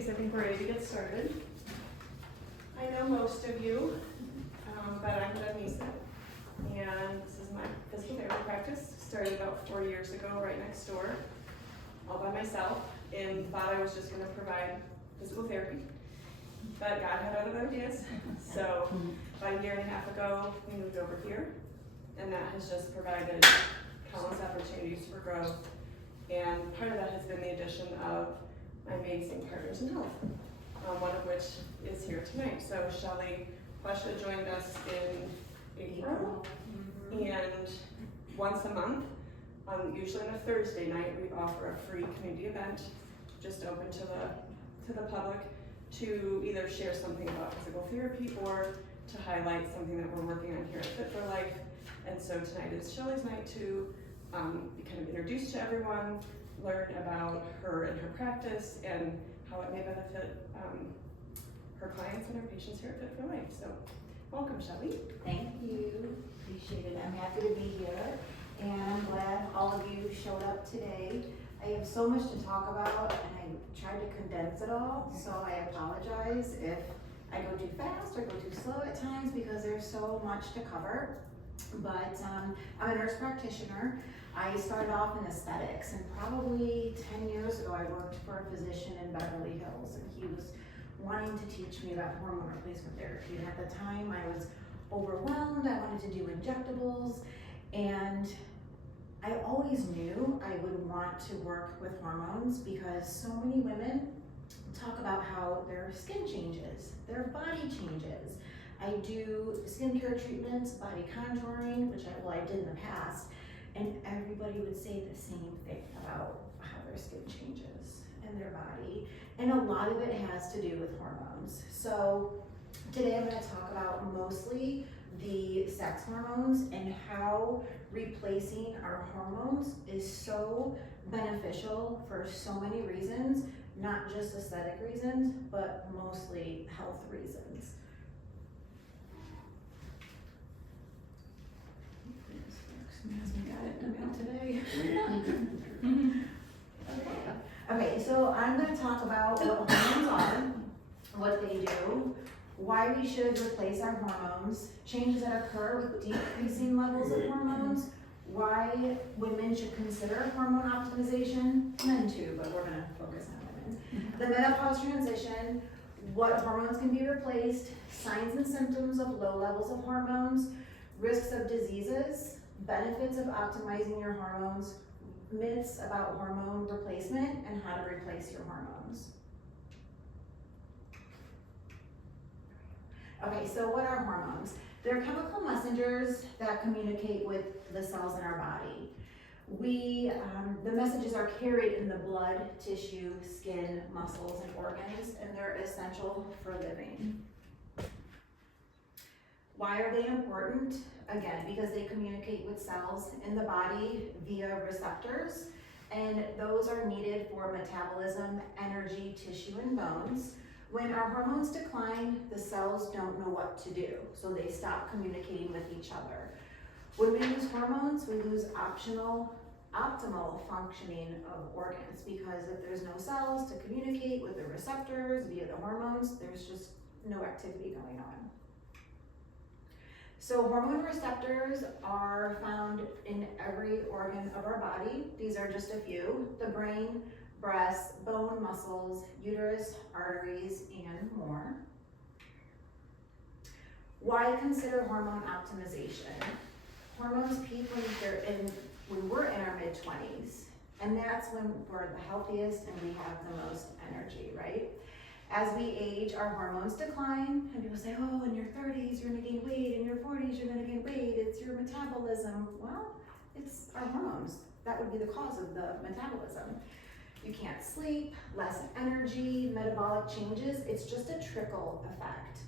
because I think we're ready to get started. I know most of you, but I'm Denise, and this is my physical therapy practice. Started about 4 years ago, right next door, all by myself, and thought I was just going to provide physical therapy, but God had other ideas. So about a year and a half ago, we moved over here, and that has just provided countless opportunities for growth. And part of that has been the addition of my amazing partners in health, one of which is here tonight. So SHELLEY Plescia joined us in April, and once a month, usually on a Thursday night, we offer a free community event, just open to the public, to either share something about physical therapy or to highlight something that we're working on here at Fit for Life. And so tonight is SHELLEY's night to be kind of introduced to everyone, learn about her and her practice and how it may benefit her clients and her patients here at Fit for Life. So welcome, SHELLEY. Thank you, appreciate it. I'm happy to be here and I'm glad all of you showed up today. I have so much to talk about and I tried to condense it all, so I apologize if I go too fast or go too slow at times because there's so much to cover. But I'm a nurse practitioner. I started off in aesthetics, and probably 10 years ago I worked for a physician in Beverly Hills, and he was wanting to teach me about hormone replacement therapy. And at the time I was overwhelmed, I wanted to do injectables, and I always knew I would want to work with hormones because so many women talk about how their skin changes, their body changes. I do skincare treatments, body contouring, which I did in the past, and everybody would say the same thing about how their skin changes and their body. And a lot of it has to do with hormones. So today I'm going to talk about mostly the sex hormones and how replacing our hormones is so beneficial for so many reasons, not just aesthetic reasons, but mostly health reasons. Got it in the mail today. Okay, so I'm going to talk about what hormones are, what they do, why we should replace our hormones, changes that occur with decreasing levels of hormones, why women should consider hormone optimization, men too, but we're going to focus on women. The menopause transition, what hormones can be replaced, signs and symptoms of low levels of hormones, risks of diseases, benefits of optimizing your hormones, myths about hormone replacement, and how to replace your hormones. Okay, so what are hormones? They're chemical messengers that communicate with the cells in our body. The messages are carried in the blood, tissue, skin, muscles, and organs, and they're essential for living. Why are they important? Again, because they communicate with cells in the body via receptors, and those are needed for metabolism, energy, tissue, and bones. When our hormones decline, the cells don't know what to do, so they stop communicating with each other. When we lose hormones, we lose optimal functioning of organs, because if there's no cells to communicate with the receptors via the hormones, there's just no activity going on. So hormone receptors are found in every organ of our body. These are just a few: the brain, breasts, bone, muscles, uterus, arteries, and more. Why consider hormone optimization? Hormones peak when we're in our mid-20s, and that's when we're the healthiest and we have the most energy, right? As we age, our hormones decline, and people say, oh, in your 30s, you're gonna gain weight, in your 40s, you're gonna gain weight, it's your metabolism. Well, it's our hormones. That would be the cause of the metabolism. You can't sleep, less energy, metabolic changes. It's just a trickle effect.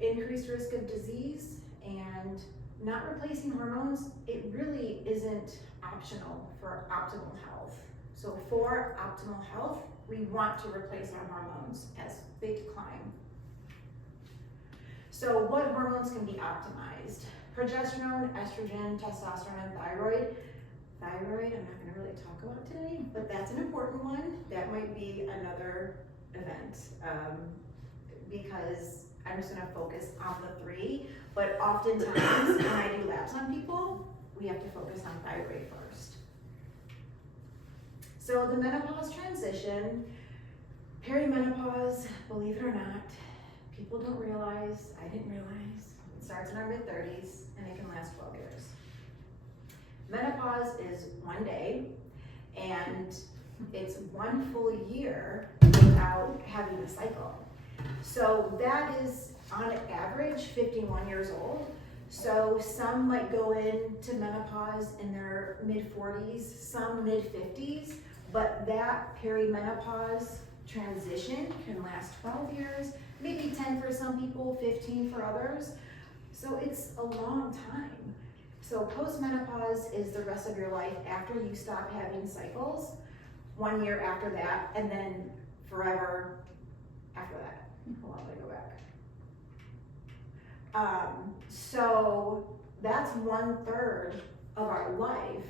Increased risk of disease, and not replacing hormones, it really isn't optional for optimal health. So for optimal health, we want to replace our hormones as they decline. So what hormones can be optimized? Progesterone, estrogen, testosterone, and thyroid. Thyroid, I'm not going to really talk about today, but that's an important one. That might be another event, because I'm just gonna focus on the 3, but oftentimes when I do labs on people, we have to focus on thyroid first. So the menopause transition, perimenopause, believe it or not, people don't realize, I didn't realize, it starts in our mid-30s and it can last 12 years. Menopause is 1 day, and it's 1 full year without having a cycle. So that is on average 51 years old. So some might go into menopause in their mid-40s, some mid-50s, but that perimenopause transition can last 12 years, maybe 10 for some people, 15 for others. So it's a long time. So postmenopause is the rest of your life after you stop having cycles, 1 year after that, and then forever after that. Hold on, let me go back. So that's 1/3 of our life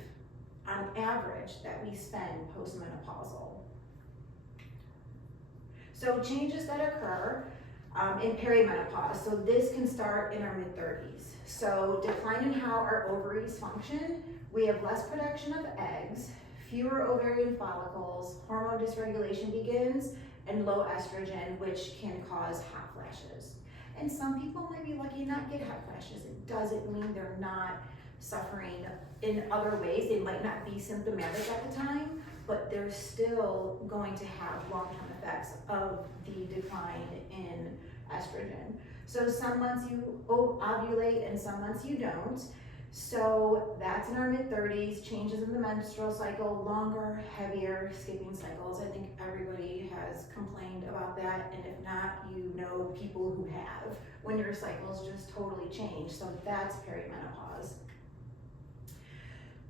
on average that we spend postmenopausal. So changes that occur in perimenopause. So this can start in our mid-30s. So decline in how our ovaries function. We have less production of eggs, fewer ovarian follicles, hormone dysregulation begins, and low estrogen, which can cause hot flashes. And some people might be lucky not get hot flashes. It doesn't mean they're not suffering in other ways. They might not be symptomatic at the time, but they're still going to have long-term effects of the decline in estrogen. So some months you ovulate and some months you don't. So that's in our mid-30s, changes in the menstrual cycle, longer, heavier, skipping cycles. I think everybody has complained about that, and if not, you know people who have, when your cycles just totally change. So that's perimenopause.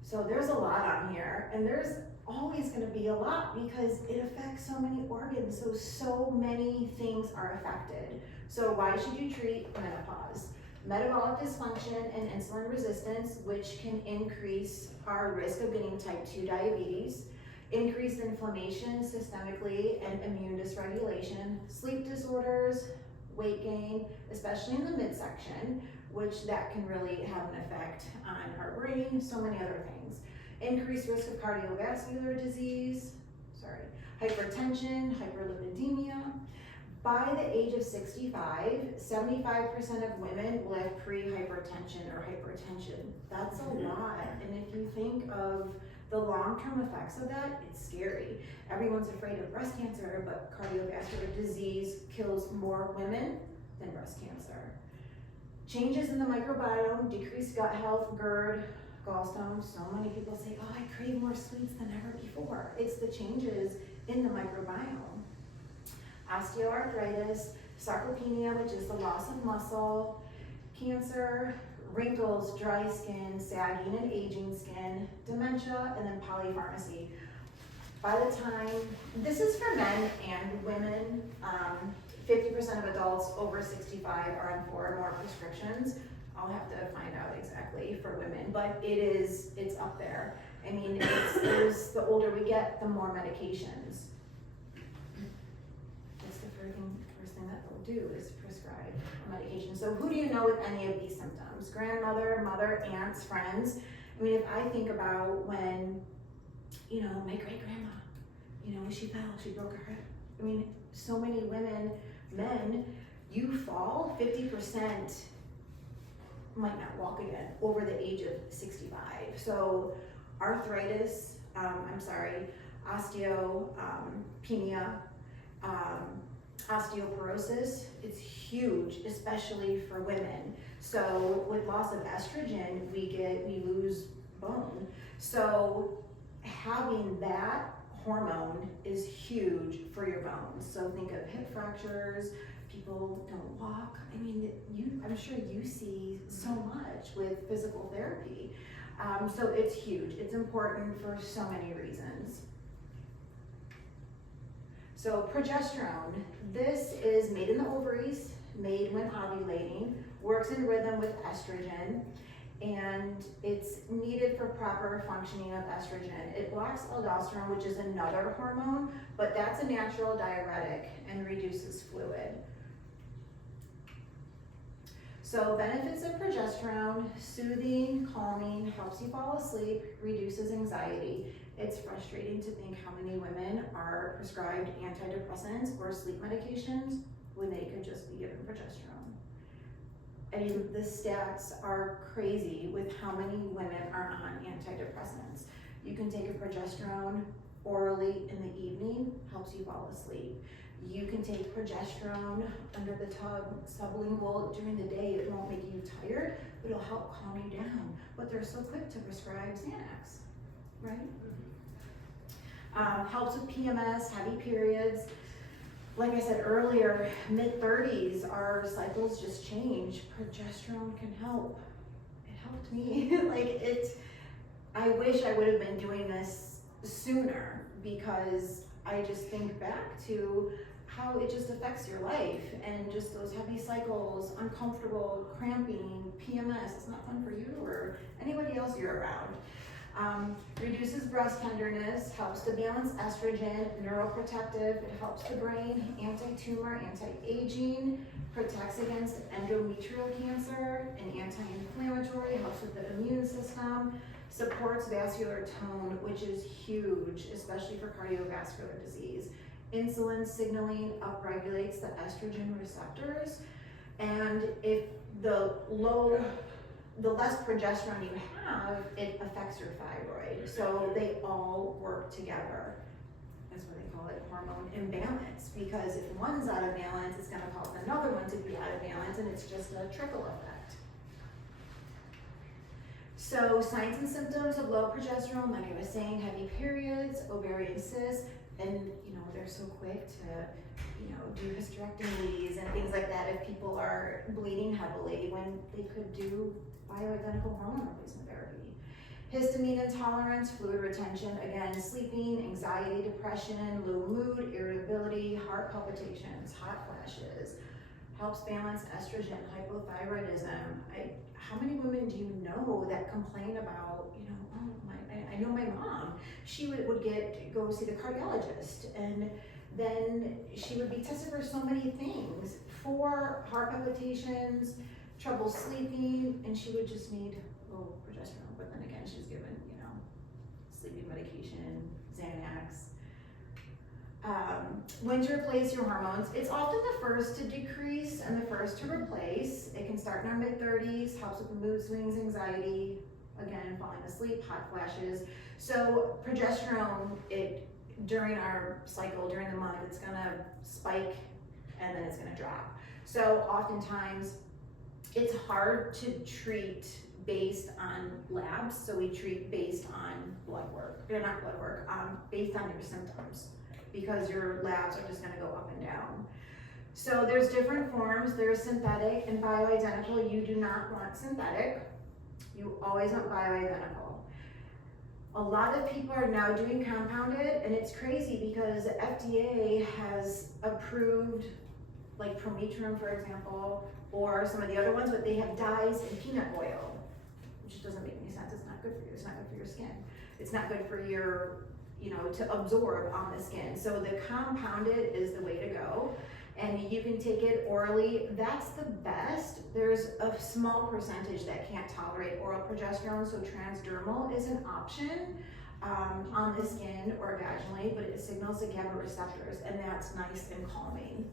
So there's a lot on here, and there's always gonna be a lot because it affects so many organs, so many things are affected. So why should you treat menopause? Metabolic dysfunction and insulin resistance, which can increase our risk of getting type 2 diabetes, increased inflammation systemically and immune dysregulation, sleep disorders, weight gain, especially in the midsection, which that can really have an effect on our brain, so many other things. Increased risk of cardiovascular disease, hypertension, hyperlipidemia. By the age of 65, 75% of women will have pre-hypertension or hypertension. That's a lot, and if you think of the long-term effects of that, it's scary. Everyone's afraid of breast cancer, but cardiovascular disease kills more women than breast cancer. Changes in the microbiome, decreased gut health, GERD, gallstones. So many people say, oh, I crave more sweets than ever before. It's the changes in the microbiome. Osteoarthritis, sarcopenia, which is the loss of muscle, cancer, wrinkles, dry skin, sagging and aging skin, dementia, and then polypharmacy. By the time, this is for men and women, 50% of adults over 65 are on 4 or more prescriptions. I'll have to find out exactly for women, but it's up there. I mean, the older we get, the more medications. That's the first thing that they'll do is prescribe a medication. So who do you know with any of these symptoms? Grandmother, mother, aunts, friends. I mean, if I think about when, my great-grandma, she fell, she broke her hip. I mean, so many women, men, you fall, 50% might not walk again over the age of 65. So arthritis, osteopenia, osteoporosis, it's huge, especially for women. So with loss of estrogen, we lose bone. So having that hormone is huge for your bones. So think of hip fractures, people don't walk. I mean, I'm sure you see so much with physical therapy. So it's huge. It's important for so many reasons. So progesterone, this is made in the ovaries, made when ovulating, works in rhythm with estrogen. and it's needed for proper functioning of estrogen. It blocks aldosterone, which is another hormone, but that's a natural diuretic and reduces fluid. So benefits of progesterone: soothing, calming, helps you fall asleep, reduces anxiety. It's frustrating to think how many women are prescribed antidepressants or sleep medications when they could just be given progesterone. I mean, the stats are crazy with how many women are on antidepressants. You can take a progesterone orally in the evening, helps you fall asleep. You can take progesterone under the sublingual during the day. It won't make you tired, but it'll help calm you down. But they're so quick to prescribe Xanax, right? Helps with PMS, heavy periods. Like I said earlier, mid-30s, our cycles just change. Progesterone can help. It helped me. I wish I would have been doing this sooner, because I just think back to how it just affects your life, and just those heavy cycles, uncomfortable, cramping, PMS. It's not fun for you or anybody else you're around. Reduces breast tenderness, helps to balance estrogen, neuroprotective, it helps the brain, anti-tumor, anti-aging, protects against endometrial cancer, and anti-inflammatory, helps with the immune system, supports vascular tone, which is huge, especially for cardiovascular disease. Insulin signaling upregulates the estrogen receptors, and if the less progesterone you have, it affects your thyroid. So they all work together. That's what they call it, hormone imbalance, because if one's out of balance, it's gonna cause another one to be out of balance, and it's just a trickle effect. So signs and symptoms of low progesterone, like I was saying, heavy periods, ovarian cysts, and they're so quick to do hysterectomies and things like that if people are bleeding heavily, when they could do bioidentical hormone replacement therapy. Histamine intolerance, fluid retention, again, sleeping, anxiety, depression, low mood, irritability, heart palpitations, hot flashes. Helps balance estrogen, hypothyroidism. How many women do you know that complain about, I know my mom, she would go see the cardiologist, and then she would be tested for so many things, for heart palpitations, trouble sleeping, and she would just need low progesterone. But then again, she's given, sleeping medication, Xanax. When to replace your hormones, it's often the first to decrease and the first to replace. It can start in our mid-30s, helps with mood swings, anxiety, again, falling asleep, hot flashes. So progesterone, during our cycle, during the month, it's gonna spike and then it's gonna drop. So oftentimes it's hard to treat based on labs, so we treat based on based on your symptoms, because your labs are just gonna go up and down. So there's different forms. There's synthetic and bioidentical. You do not want synthetic. You always want bioidentical. A lot of people are now doing compounded, and it's crazy because the FDA has approved, like Prometrium, for example, or some of the other ones, but they have dyes in peanut oil, which doesn't make any sense. It's not good for you. It's not good for your skin. It's not good for your, to absorb on the skin. So the compounded is the way to go. And you can take it orally. That's the best. There's a small percentage that can't tolerate oral progesterone, so transdermal is an option on the skin or vaginally, but it signals the GABA receptors, and that's nice and calming.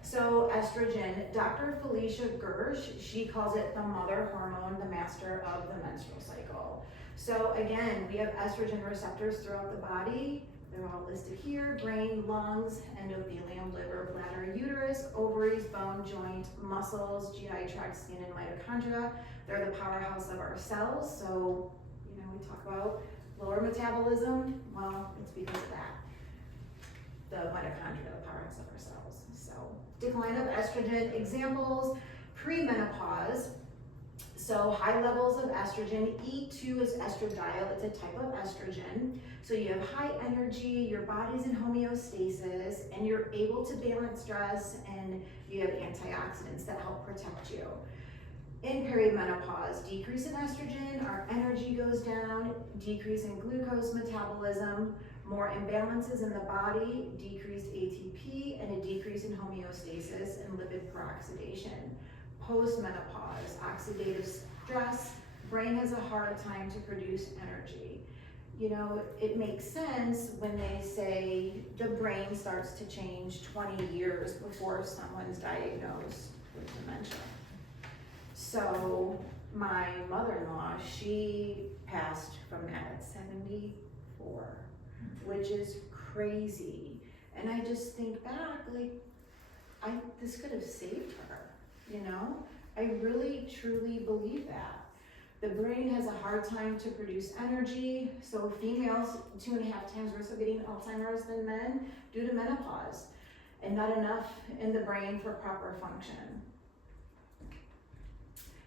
So estrogen, Dr. Felicia Gersh, she calls it the mother hormone, the master of the menstrual cycle. So again, we have estrogen receptors throughout the body. They're all listed here: brain, lungs, endothelium, liver, bladder, uterus, ovaries, bone, joint, muscles, GI tract, skin, and mitochondria. They're the powerhouse of our cells. So, we talk about lower metabolism. Well, it's because of that. The mitochondria, the powerhouse of our cells. So, decline of estrogen examples: premenopause. So high levels of estrogen. E2 is estradiol. It's a type of estrogen. So you have high energy, your body's in homeostasis, and you're able to balance stress, and you have antioxidants that help protect you. In perimenopause, decrease in estrogen, our energy goes down, decrease in glucose metabolism, more imbalances in the body, decreased ATP, and a decrease in homeostasis and lipid peroxidation. Postmenopause, oxidative stress, brain has a hard time to produce energy. You know, it makes sense when they say the brain starts to change 20 years before someone's diagnosed with dementia. So my mother-in-law, she passed from that at 74, which is crazy. And I just think back, like, this could have saved her, you know? I really, truly believe that. The brain has a hard time to produce energy, so females 2.5 times worse of getting Alzheimer's than men due to menopause, and not enough in the brain for proper function.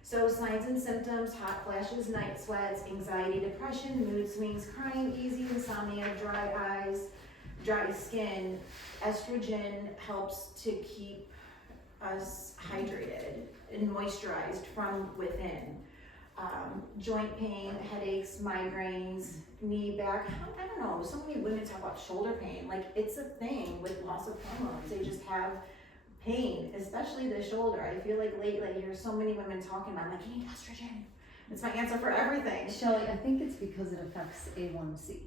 So signs and symptoms: hot flashes, night sweats, anxiety, depression, mood swings, crying, easy insomnia, dry eyes, dry skin. Estrogen helps to keep us hydrated and moisturized from within. Joint pain, headaches, migraines, knee, back. I don't know, so many women talk about shoulder pain. Like, it's a thing with loss of hormones. They just have pain, especially the shoulder. I feel like lately I hear so many women talking about, like, you need estrogen. It's my answer for everything. Shelley, I think it's because it affects A1C.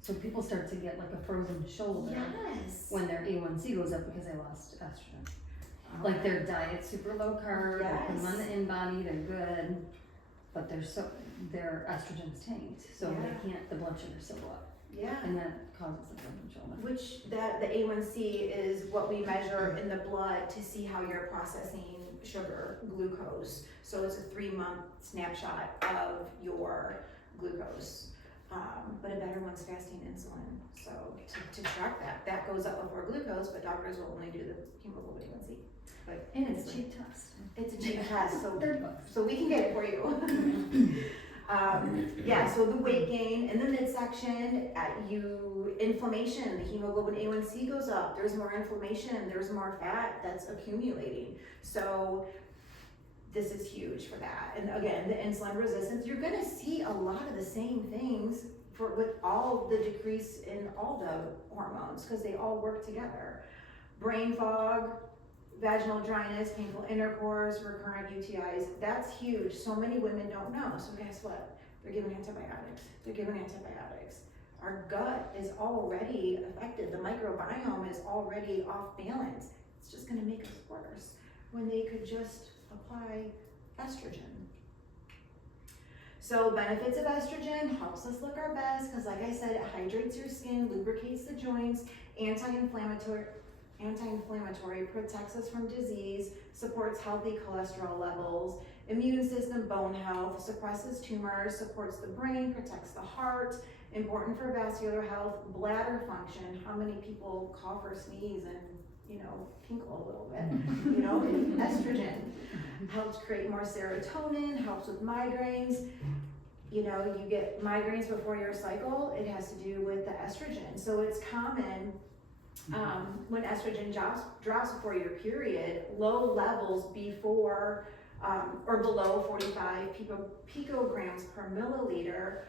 So people start to get like a frozen shoulder Yes. when their A1C goes up because they lost estrogen. Like their diet's super low carb, they're putting them on the in-body, they're good, but their estrogen's tanked, so they can't, the blood sugar's still go up. Yeah. And that causes the frozen shoulder. Which the A1C is what we measure in the blood to see how you're processing sugar, glucose. So it's a 3-month snapshot of your glucose. But a better one's fasting insulin. So to track that goes up before glucose, but doctors will only do the hemoglobin A1C. But And it's a insulin. cheap test. It's a cheap test, so $30. so we can get it for you. Yeah, so the weight gain in the midsection, inflammation, the hemoglobin A1C goes up, there's more inflammation, there's more fat that's accumulating. So this is huge for that. And again, the insulin resistance, you're gonna see a lot of the same things with all the decrease in all the hormones, because they all work together. Brain fog, vaginal dryness, painful intercourse, recurrent UTIs, that's huge. So many women don't know. So guess what? They're giving antibiotics. Our gut is already affected. The microbiome is already off balance. It's just gonna make us worse when they could just apply estrogen. So benefits of estrogen: helps us look our best, because like I said, it hydrates your skin, lubricates the joints, anti-inflammatory, protects us from disease, supports healthy cholesterol levels, immune system, bone health, suppresses tumors, supports the brain, protects the heart, important for vascular health, bladder function. How many people cough or sneeze and, tinkle a little bit? Estrogen helps create more serotonin, helps with migraines. You get migraines before your cycle, it has to do with the estrogen. So it's common when estrogen drops before your period, low levels before or below 45 picograms per milliliter,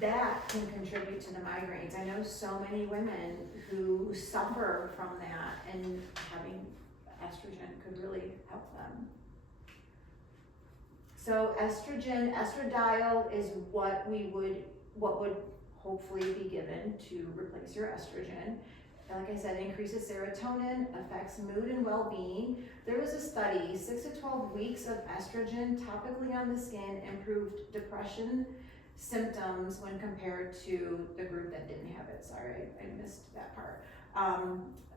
that can contribute to the migraines. I know so many women who suffer from that, and having estrogen could really help them. So estradiol is what would hopefully be given to replace your estrogen. Like I said, increases serotonin, affects mood and well-being. There was a study, 6 to 12 weeks of estrogen topically on the skin improved depression symptoms when compared to the group that didn't have it. Sorry, I missed that part.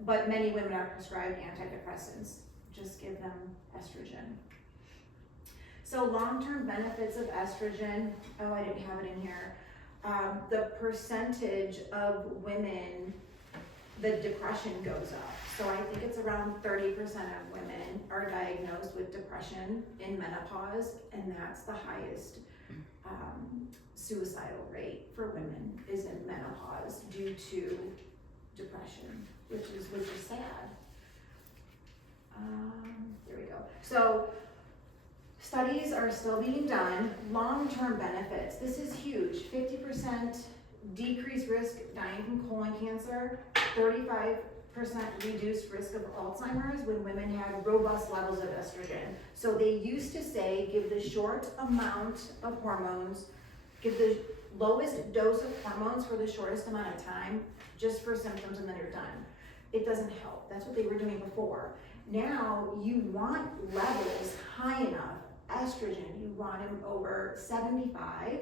But many women are prescribed antidepressants. Just give them estrogen. So long-term benefits of estrogen, I didn't have it in here. The percentage of women, the depression goes up. So I think it's around 30% of women are diagnosed with depression in menopause, and that's the highest suicidal rate for women is in menopause due to depression, which is sad. There we go. So Studies are still being done, long-term benefits, this is huge, 50% decreased risk dying from colon cancer, 35% reduced risk of Alzheimer's when women had robust levels of estrogen. So they used to say, give the short amount of hormones, give the lowest dose of hormones for the shortest amount of time, just for symptoms, and then you're done. It doesn't help, that's what they were doing before. Now, you want levels high enough, estrogen, you want them over 75,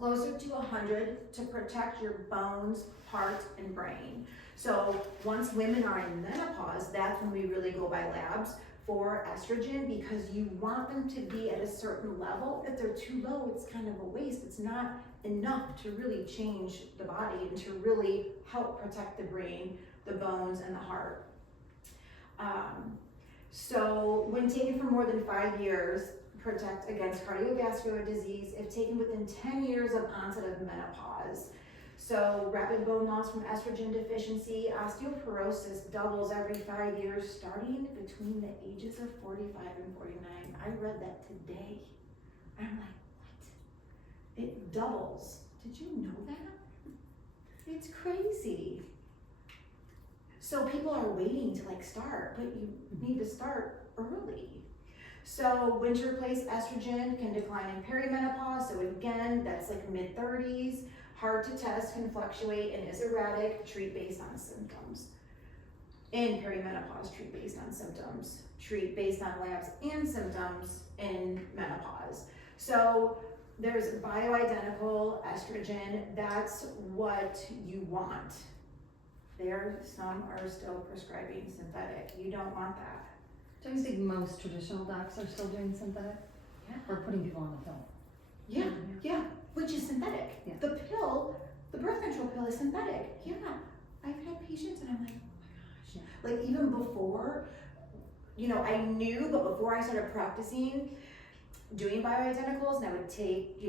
closer to 100 to protect your bones, heart, and brain. So once women are in menopause, that's when we really go by labs for estrogen, because you want them to be at a certain level. If they're too low, it's kind of a waste. It's not enough to really change the body and to really help protect the brain, the bones, and the heart. So when taken for more than 5 years, protect against cardiovascular disease if taken within 10 years of onset of menopause. So rapid bone loss from estrogen deficiency, osteoporosis doubles every 5 years starting between the ages of 45 and 49. I read that today. I'm like, what? It doubles. Did you know that? It's crazy. So people are waiting to start, but you need to start early. So winter place estrogen can decline in perimenopause. So again, that's mid-30s. Hard to test, can fluctuate, and is erratic. Treat based on symptoms. In perimenopause, treat based on symptoms. Treat based on labs and symptoms in menopause. So there's bioidentical estrogen. That's what you want. Some are still prescribing synthetic. You don't want that. Do you think most traditional docs are still doing synthetic? Yeah. Or putting people on the pill? Yeah, which is synthetic. Yeah. The pill, the birth control pill is synthetic. Yeah, I've had patients and I'm like, oh my gosh. Even before, I knew, but before I started practicing, doing bioidenticals, and I would take,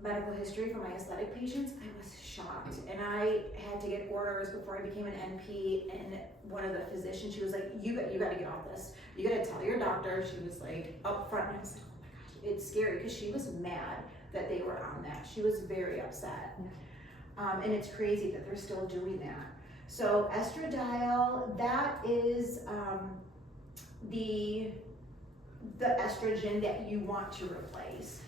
medical history for my aesthetic patients, I was shocked. And I had to get orders before I became an NP, and one of the physicians, she was like, you got to get off this. You got to tell your doctor. She was up front, and I was like, oh my gosh, it's scary, because she was mad that they were on that. She was very upset. Yeah. And it's crazy that they're still doing that. So estradiol, that is the estrogen that you want to replace.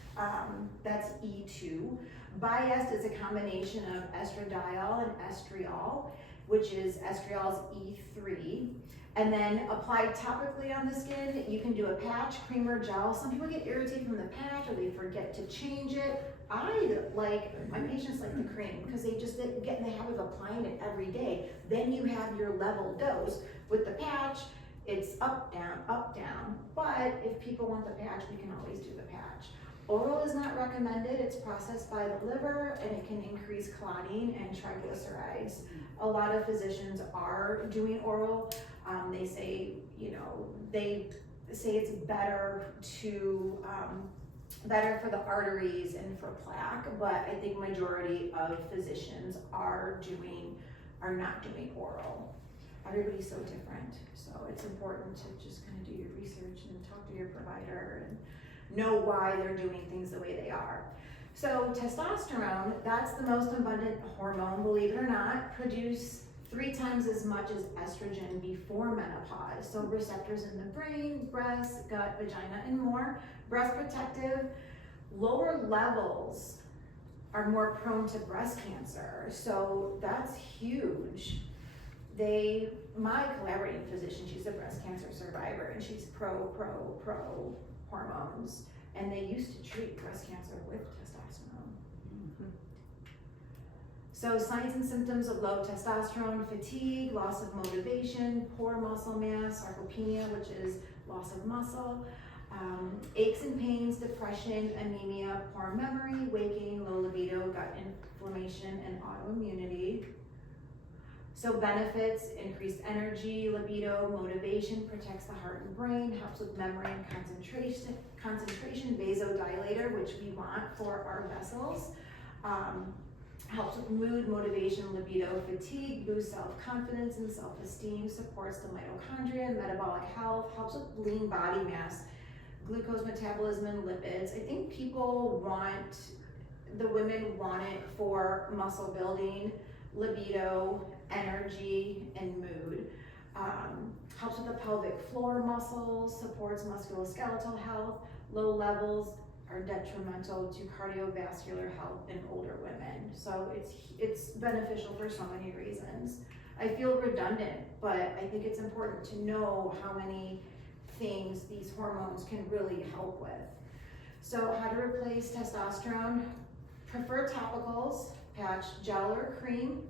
That's E2. Biest is a combination of estradiol and estriol, which is estriol's E3. And then applied topically on the skin, you can do a patch, cream, or gel. Some people get irritated from the patch, or they forget to change it. My patients like the cream, because they just get in the habit of applying it every day. Then you have your level dose. With the patch, it's up, down. But if people want the patch, we can always do the patch. Oral is not recommended. It's processed by the liver, and it can increase clotting and triglycerides. A lot of physicians are doing oral. They say, it's better for the arteries and for plaque, but I think majority of physicians are not doing oral. Everybody's so different, so it's important to just kind of do your research and talk to your provider and know why they're doing things the way they are. So testosterone, that's the most abundant hormone, believe it or not, produced 3 times as much as estrogen before menopause. So receptors in the brain, breast, gut, vagina, and more. Breast protective, lower levels are more prone to breast cancer. So that's huge. My collaborating physician, she's a breast cancer survivor, and she's pro hormones. And they used to treat breast cancer with testosterone. Mm-hmm. So signs and symptoms of low testosterone: fatigue, loss of motivation, poor muscle mass, sarcopenia, which is loss of muscle, aches and pains, depression, anemia, poor memory, weight gain, low libido, gut inflammation, and autoimmunity. So benefits: increased energy, libido, motivation, protects the heart and brain, helps with memory and concentration, vasodilator, which we want for our vessels, helps with mood, motivation, libido, fatigue, boosts self-confidence and self-esteem, supports the mitochondria, metabolic health, helps with lean body mass, glucose metabolism and lipids. I think the women want it for muscle building, libido, energy, and mood. Helps with the pelvic floor muscles, supports musculoskeletal health. Low levels are detrimental to cardiovascular health in older women. So it's beneficial for so many reasons. I feel redundant, but I think it's important to know how many things these hormones can really help with. So how to replace testosterone? Prefer topicals, patch, gel, or cream.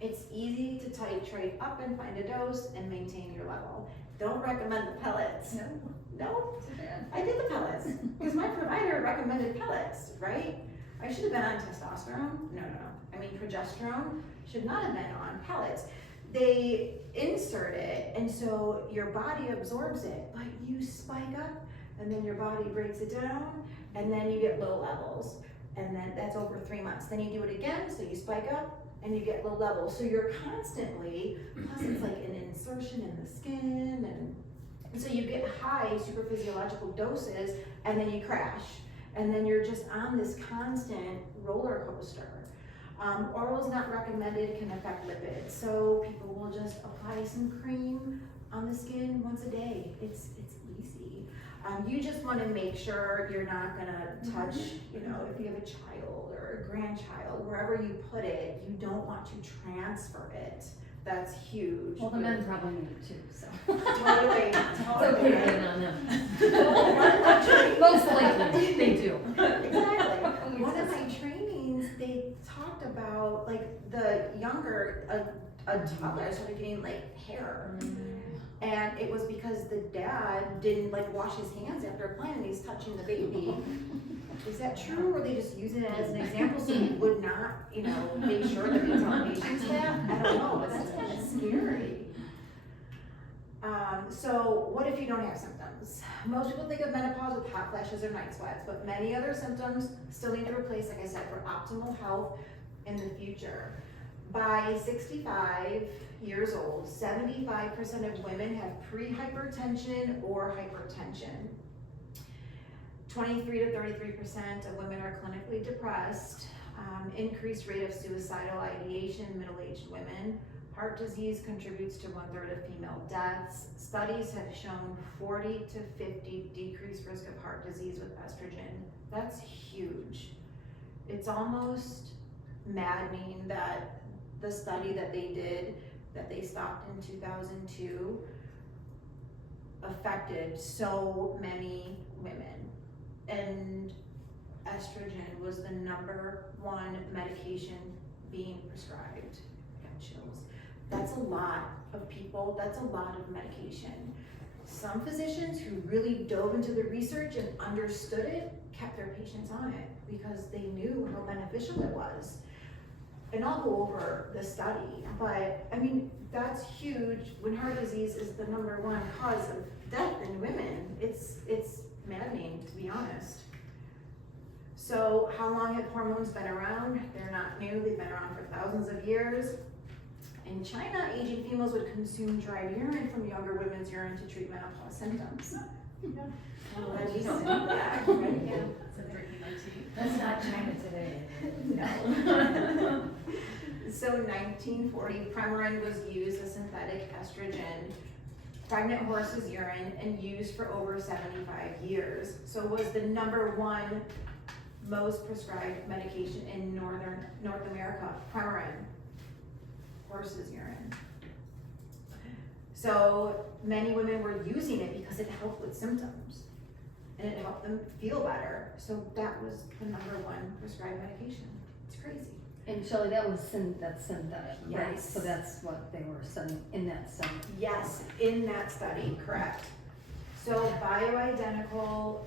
It's easy to titrate up and find a dose and maintain your level. Don't recommend the pellets. No? I did the pellets because my provider recommended pellets, right? I should have been on testosterone. No. I mean, progesterone should not have been on pellets. They insert it, and so your body absorbs it, but you spike up, and then your body breaks it down, and then you get low levels. And then that's over 3 months. Then you do it again, so you spike up and you get low levels. So you're constantly, plus it's like an insertion in the skin, and so you get high super physiological doses and then you crash. And then you're just on this constant roller coaster. Oral is not recommended, can affect lipids. So people will just apply some cream on the skin once a day. It's easy. You just want to make sure you're not gonna touch, if you have a child or a grandchild, wherever you put it, you don't want to transfer it. That's huge. Well, the men probably need it too, so. Totally. It's okay to blame on them. Most likely, they do. Exactly. One of my trainings, they talked about like the younger, a toddler started getting like hair. And it was because the dad didn't like wash his hands after applying and he's touching the baby. Is that true, or they just use it as an example so you would not, make sure that they tell patients that? I don't know, but that's kind of scary. So what if you don't have symptoms? Most people think of menopause with hot flashes or night sweats, but many other symptoms still need to replace, like I said, for optimal health in the future. By 65 years old, 75% of women have pre-hypertension or hypertension. 23 to 33% of women are clinically depressed. Increased rate of suicidal ideation in middle-aged women. Heart disease contributes to 1/3 of female deaths. Studies have shown 40 to 50 decreased risk of heart disease with estrogen. That's huge. It's almost maddening that the study that they did, that they stopped in 2002, affected so many women. And estrogen was the #1 medication being prescribed. I got chills. That's a lot of people, that's a lot of medication. Some physicians who really dove into the research and understood it kept their patients on it because they knew how beneficial it was. And I'll go over the study, but I mean, that's huge when heart disease is the #1 cause of death in women. It's maddening, to be honest. So how long have hormones been around? They're not new, they've been around for thousands of years. In China, aging females would consume dried urine from younger women's urine to treat menopause symptoms. Oh, That's geez. just that, right? Yeah. That's not China today. No. So 1940, Premarin was used as synthetic estrogen, pregnant horse's urine, and used for over 75 years. So it was the #1 most prescribed medication in North America, Premarin, horse's urine. So many women were using it because it helped with symptoms and it helped them feel better. So that was the #1 prescribed medication. It's crazy. And Shelley, that's synthetic, right? Yes. So that's what they were studying in that study. Yes, in that study, correct. So bioidentical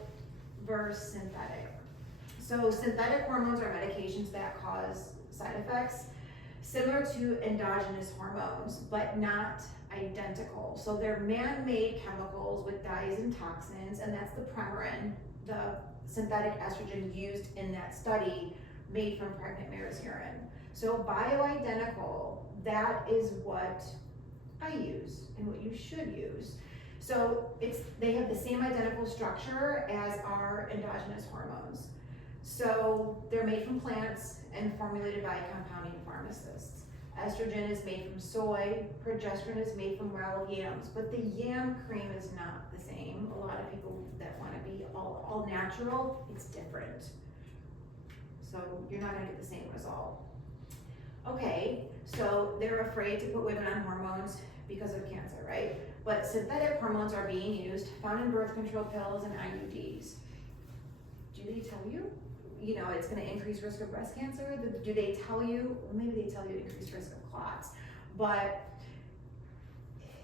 versus synthetic. So synthetic hormones are medications that cause side effects similar to endogenous hormones, but not identical. So they're man-made chemicals with dyes and toxins, and that's the Premarin, the synthetic estrogen used in that study, made from pregnant mare's urine. So bioidentical, that is what I use and what you should use. So they have the same identical structure as our endogenous hormones. So they're made from plants and formulated by compounding pharmacists. Estrogen is made from soy, progesterone is made from wild yams, but the yam cream is not the same. A lot of people that wanna be all natural, it's different. So you're not gonna get the same result. Okay, so they're afraid to put women on hormones because of cancer, right? But synthetic hormones are being used, found in birth control pills and IUDs. Do they tell you? You know, it's gonna increase risk of breast cancer? Do they tell you? Well, maybe they tell you increased risk of clots, but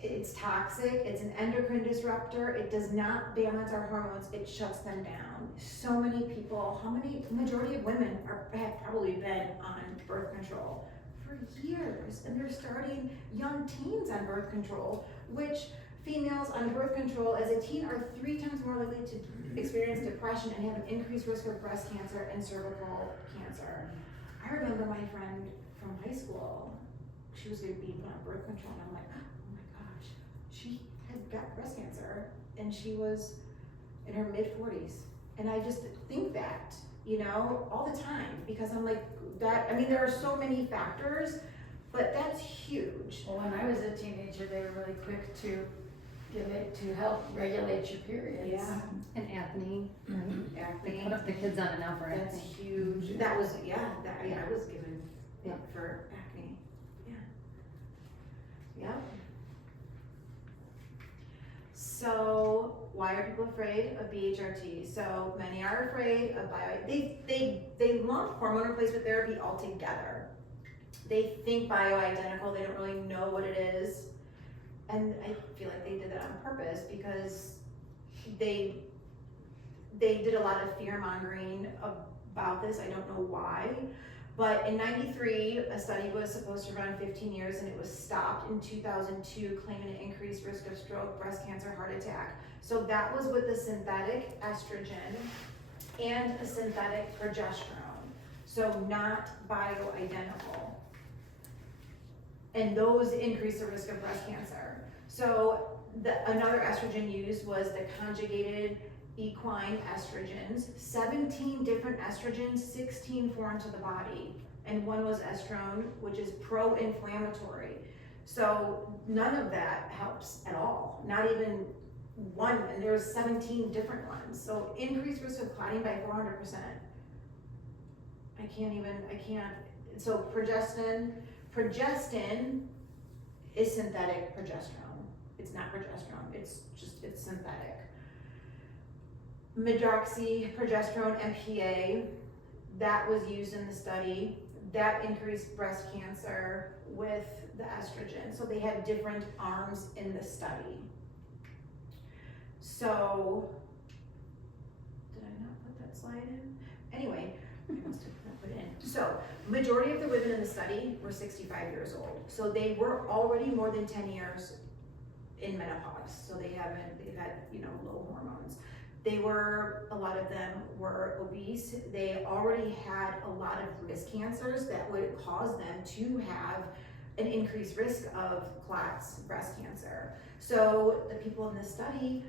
it's toxic, it's an endocrine disruptor, it does not balance our hormones, it shuts them down. So many people, majority of women have probably been on birth control for years, and they're starting young teens on birth control, which females on birth control as a teen are 3 times more likely to experience depression and have an increased risk of breast cancer and cervical cancer. I remember my friend from high school, she was being put on birth control, and I'm like, oh my gosh, she had got breast cancer, and she was in her mid-40s. And I just think that, you know, all the time, because I'm like, that, I mean, there are so many factors, but that's huge. Well, when I was a teenager, they were really quick to give it to help regulate your periods. Yeah. And acne, right? They Acne, put up the kids on it now for that's acne. huge. That was, I was given Yeah. it for acne, yeah. Yeah. So, why are people afraid of BHRT? So, many are afraid of they lump hormone replacement therapy altogether. They think bioidentical, they don't really know what it is. And I feel like they did that on purpose because they did a lot of fear mongering about this. I don't know why. But in '93, a study was supposed to run 15 years and it was stopped in 2002, claiming an increased risk of stroke, breast cancer, heart attack. So that was with the synthetic estrogen and a synthetic progesterone. So not bioidentical. And those increase the risk of breast cancer. So another estrogen used was the conjugated equine estrogens, 17 different estrogens, 16 foreign to the body, and one was estrone, which is pro-inflammatory. So none of that helps at all, not even one, and there's 17 different ones. So increased risk of clotting by 400%. So progestin is synthetic progesterone. It's not progesterone, it's synthetic. Medroxyprogesterone, MPA, that was used in the study. That increased breast cancer with the estrogen. So they had different arms in the study. So, did I not put that slide in? Anyway, I must have not put it in. So, majority of the women in the study were 65 years old. So they were already more than 10 years in menopause. So they've had, low hormones. A lot of them were obese. They already had a lot of risk cancers that would cause them to have an increased risk of clots, breast cancer. So the people in this study,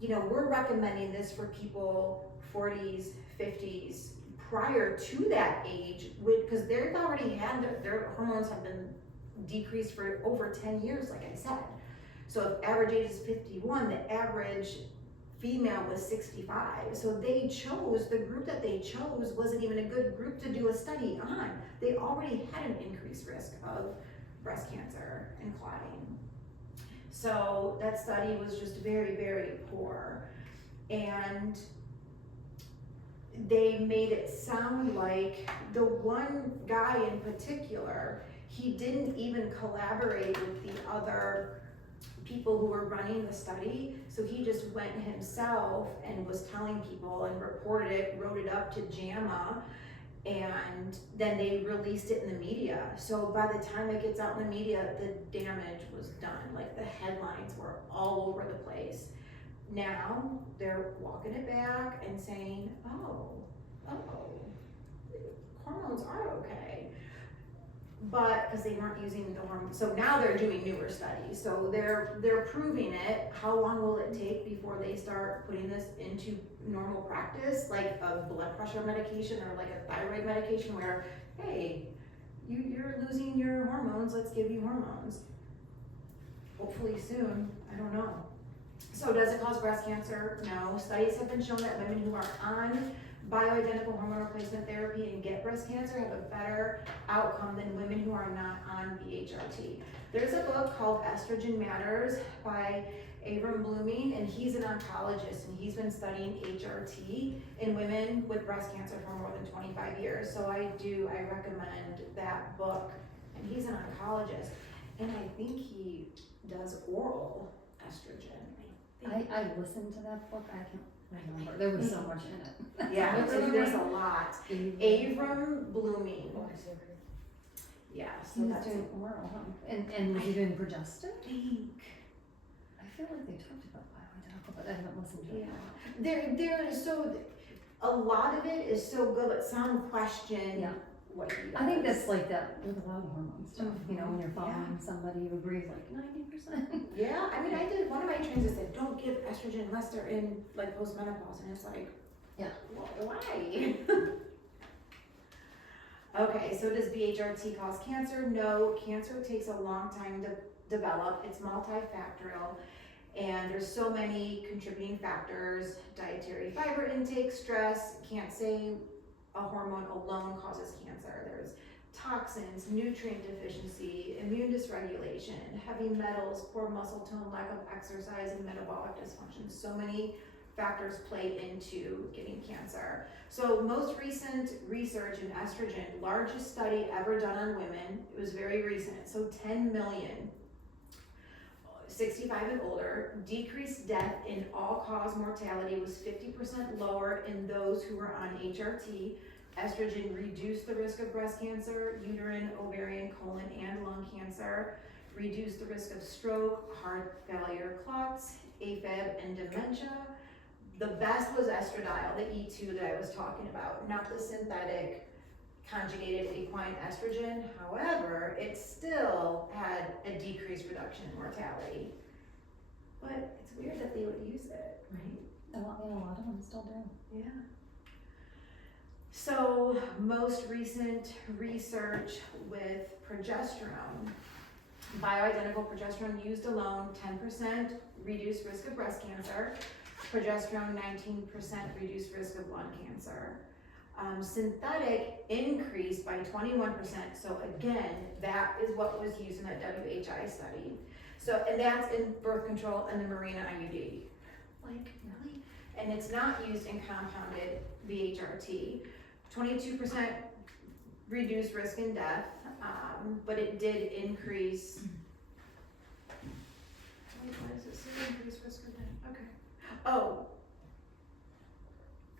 we're recommending this for people 40s, 50s, prior to that age, because they've already had their hormones have been decreased for over 10 years, like I said. So if average age is 51, the average female was 65. So the group that they chose wasn't even a good group to do a study on. They already had an increased risk of breast cancer and clotting. So that study was just very, very poor. And they made it sound like the one guy in particular, he didn't even collaborate with the other people who were running the study, so he just went himself and was telling people and reported it, wrote it up to JAMA, and then they released it in the media. So by the time it gets out in the media, the damage was done. Like the headlines were all over the place. Now they're walking it back and saying, oh, hormones are okay. but, cause they weren't using the hormone, so now they're doing newer studies, so they're proving it. How long will it take before they start putting this into normal practice, like a blood pressure medication or like a thyroid medication where, hey, you're losing your hormones, let's give you hormones. Hopefully soon, I don't know. So does it cause breast cancer? No. Studies have been shown that women who are on bioidentical hormone replacement therapy and get breast cancer have a better outcome than women who are not on BHRT. There's a book called Estrogen Matters by Abram Blooming, and he's an oncologist, and he's been studying HRT in women with breast cancer for more than 25 years. So I recommend that book, and he's an oncologist, and I think he does oral estrogen. I listened to that book, I can't remember, there was so much in it. Yeah, What's the there's name? a lot. Abram. Abram Blooming. Oh, I see, okay. Yeah, He so was that's doing oral, huh? And was he doing progestin? think. I feel like they talked about bioidentical, but I haven't listened to it. Yeah. There is so, a lot of it is so good, but some question Yeah. what he does. I think that's like that with a lot of hormone stuff, you know, when you're Yeah. following somebody who agrees like 90%. Yeah, I mean, I did, one of my trainers that said, don't give estrogen unless they're in like postmenopause, and it's like, Yeah. Why? Okay, so does BHRT cause cancer? No, cancer takes a long time to develop, it's multifactorial, and there's so many contributing factors: dietary fiber intake, stress. Can't say a hormone alone causes cancer. There's toxins, nutrient deficiency, immune dysregulation, heavy metals, poor muscle tone, lack of exercise, and metabolic dysfunction. So many factors play into getting cancer. So most recent research in estrogen, largest study ever done on women, it was very recent, so 10 million, 65 and older, decreased death in all-cause mortality was 50% lower in those who were on HRT. Estrogen reduced the risk of breast cancer, uterine, ovarian, colon, and lung cancer, reduced the risk of stroke, heart failure, clots, AFib, and dementia. The best was estradiol, the E2 that I was talking about, not the synthetic conjugated equine estrogen. However, it still had a decreased reduction in mortality. But it's weird that they would use it, right? A lot of them still do. Yeah. So most recent research with progesterone, bioidentical progesterone used alone, 10% reduced risk of breast cancer. Progesterone, 19% reduced risk of lung cancer. Synthetic increased by 21%. So again, that is what was used in that WHI study. So, and that's in birth control and the Mirena IUD. Like, really? And it's not used in compounded BHRT. 22% reduced risk in death, but it did increase. Wait, what does it say? Increased risk of death? Okay. Oh.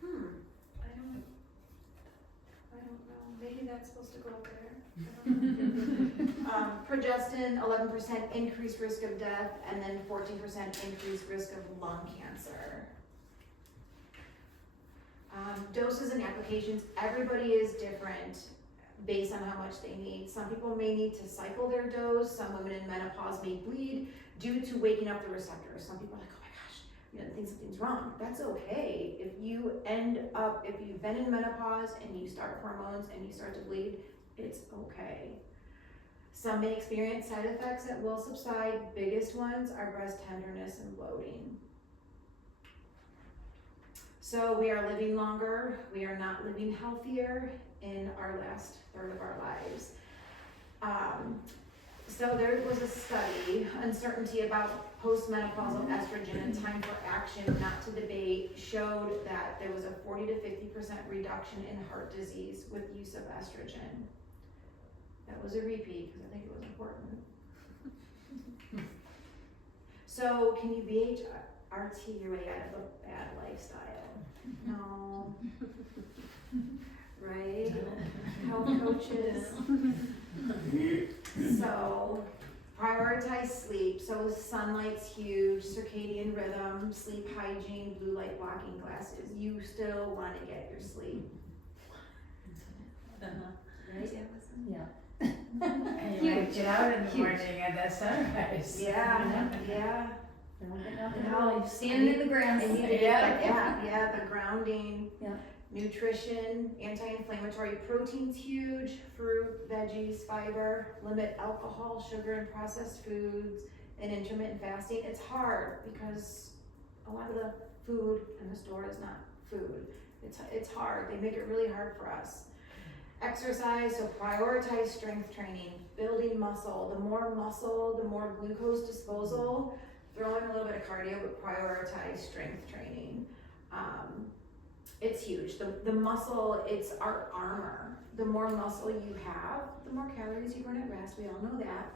I don't know. Maybe that's supposed to go up there. I don't know. Progestin, 11% increased risk of death, and then 14% increased risk of lung cancer. Doses and applications, everybody is different based on how much they need. Some people may need to cycle their dose. Some women in menopause may bleed due to waking up the receptors. Some people are like, oh my gosh, you know, think something's wrong. That's okay. If you've been in menopause and you start hormones and you start to bleed, it's okay. Some may experience side effects that will subside. Biggest ones are breast tenderness and bloating. So we are living longer, we are not living healthier in our last third of our lives. So there was a study, uncertainty about postmenopausal estrogen and time for action, not to debate, showed that there was a 40 to 50% reduction in heart disease with use of estrogen. That was a repeat because I think it was important. So can you BHRT your way out of a bad lifestyle? No. Right? Health coaches. So prioritize sleep. So sunlight's huge, circadian rhythm, sleep hygiene, blue light blocking glasses. You still want to get your sleep. Right? Yeah. And you might get out in the Huge. morning at that sunrise. Yeah, yeah. Don't get nothing No, early, standing in the grass. I need to get Yeah. the grounding. Yeah. Nutrition, anti-inflammatory, protein's huge, fruit, veggies, fiber, limit alcohol, sugar, and processed foods, and intermittent fasting. It's hard because a lot of the food in the store is not food. It's hard. They make it really hard for us. Exercise, so prioritize strength training, building muscle. The more muscle, the more glucose disposal. Throw in a little bit of cardio, but prioritize strength training. It's huge. The muscle, it's our armor. The more muscle you have, the more calories you burn at rest. We all know that.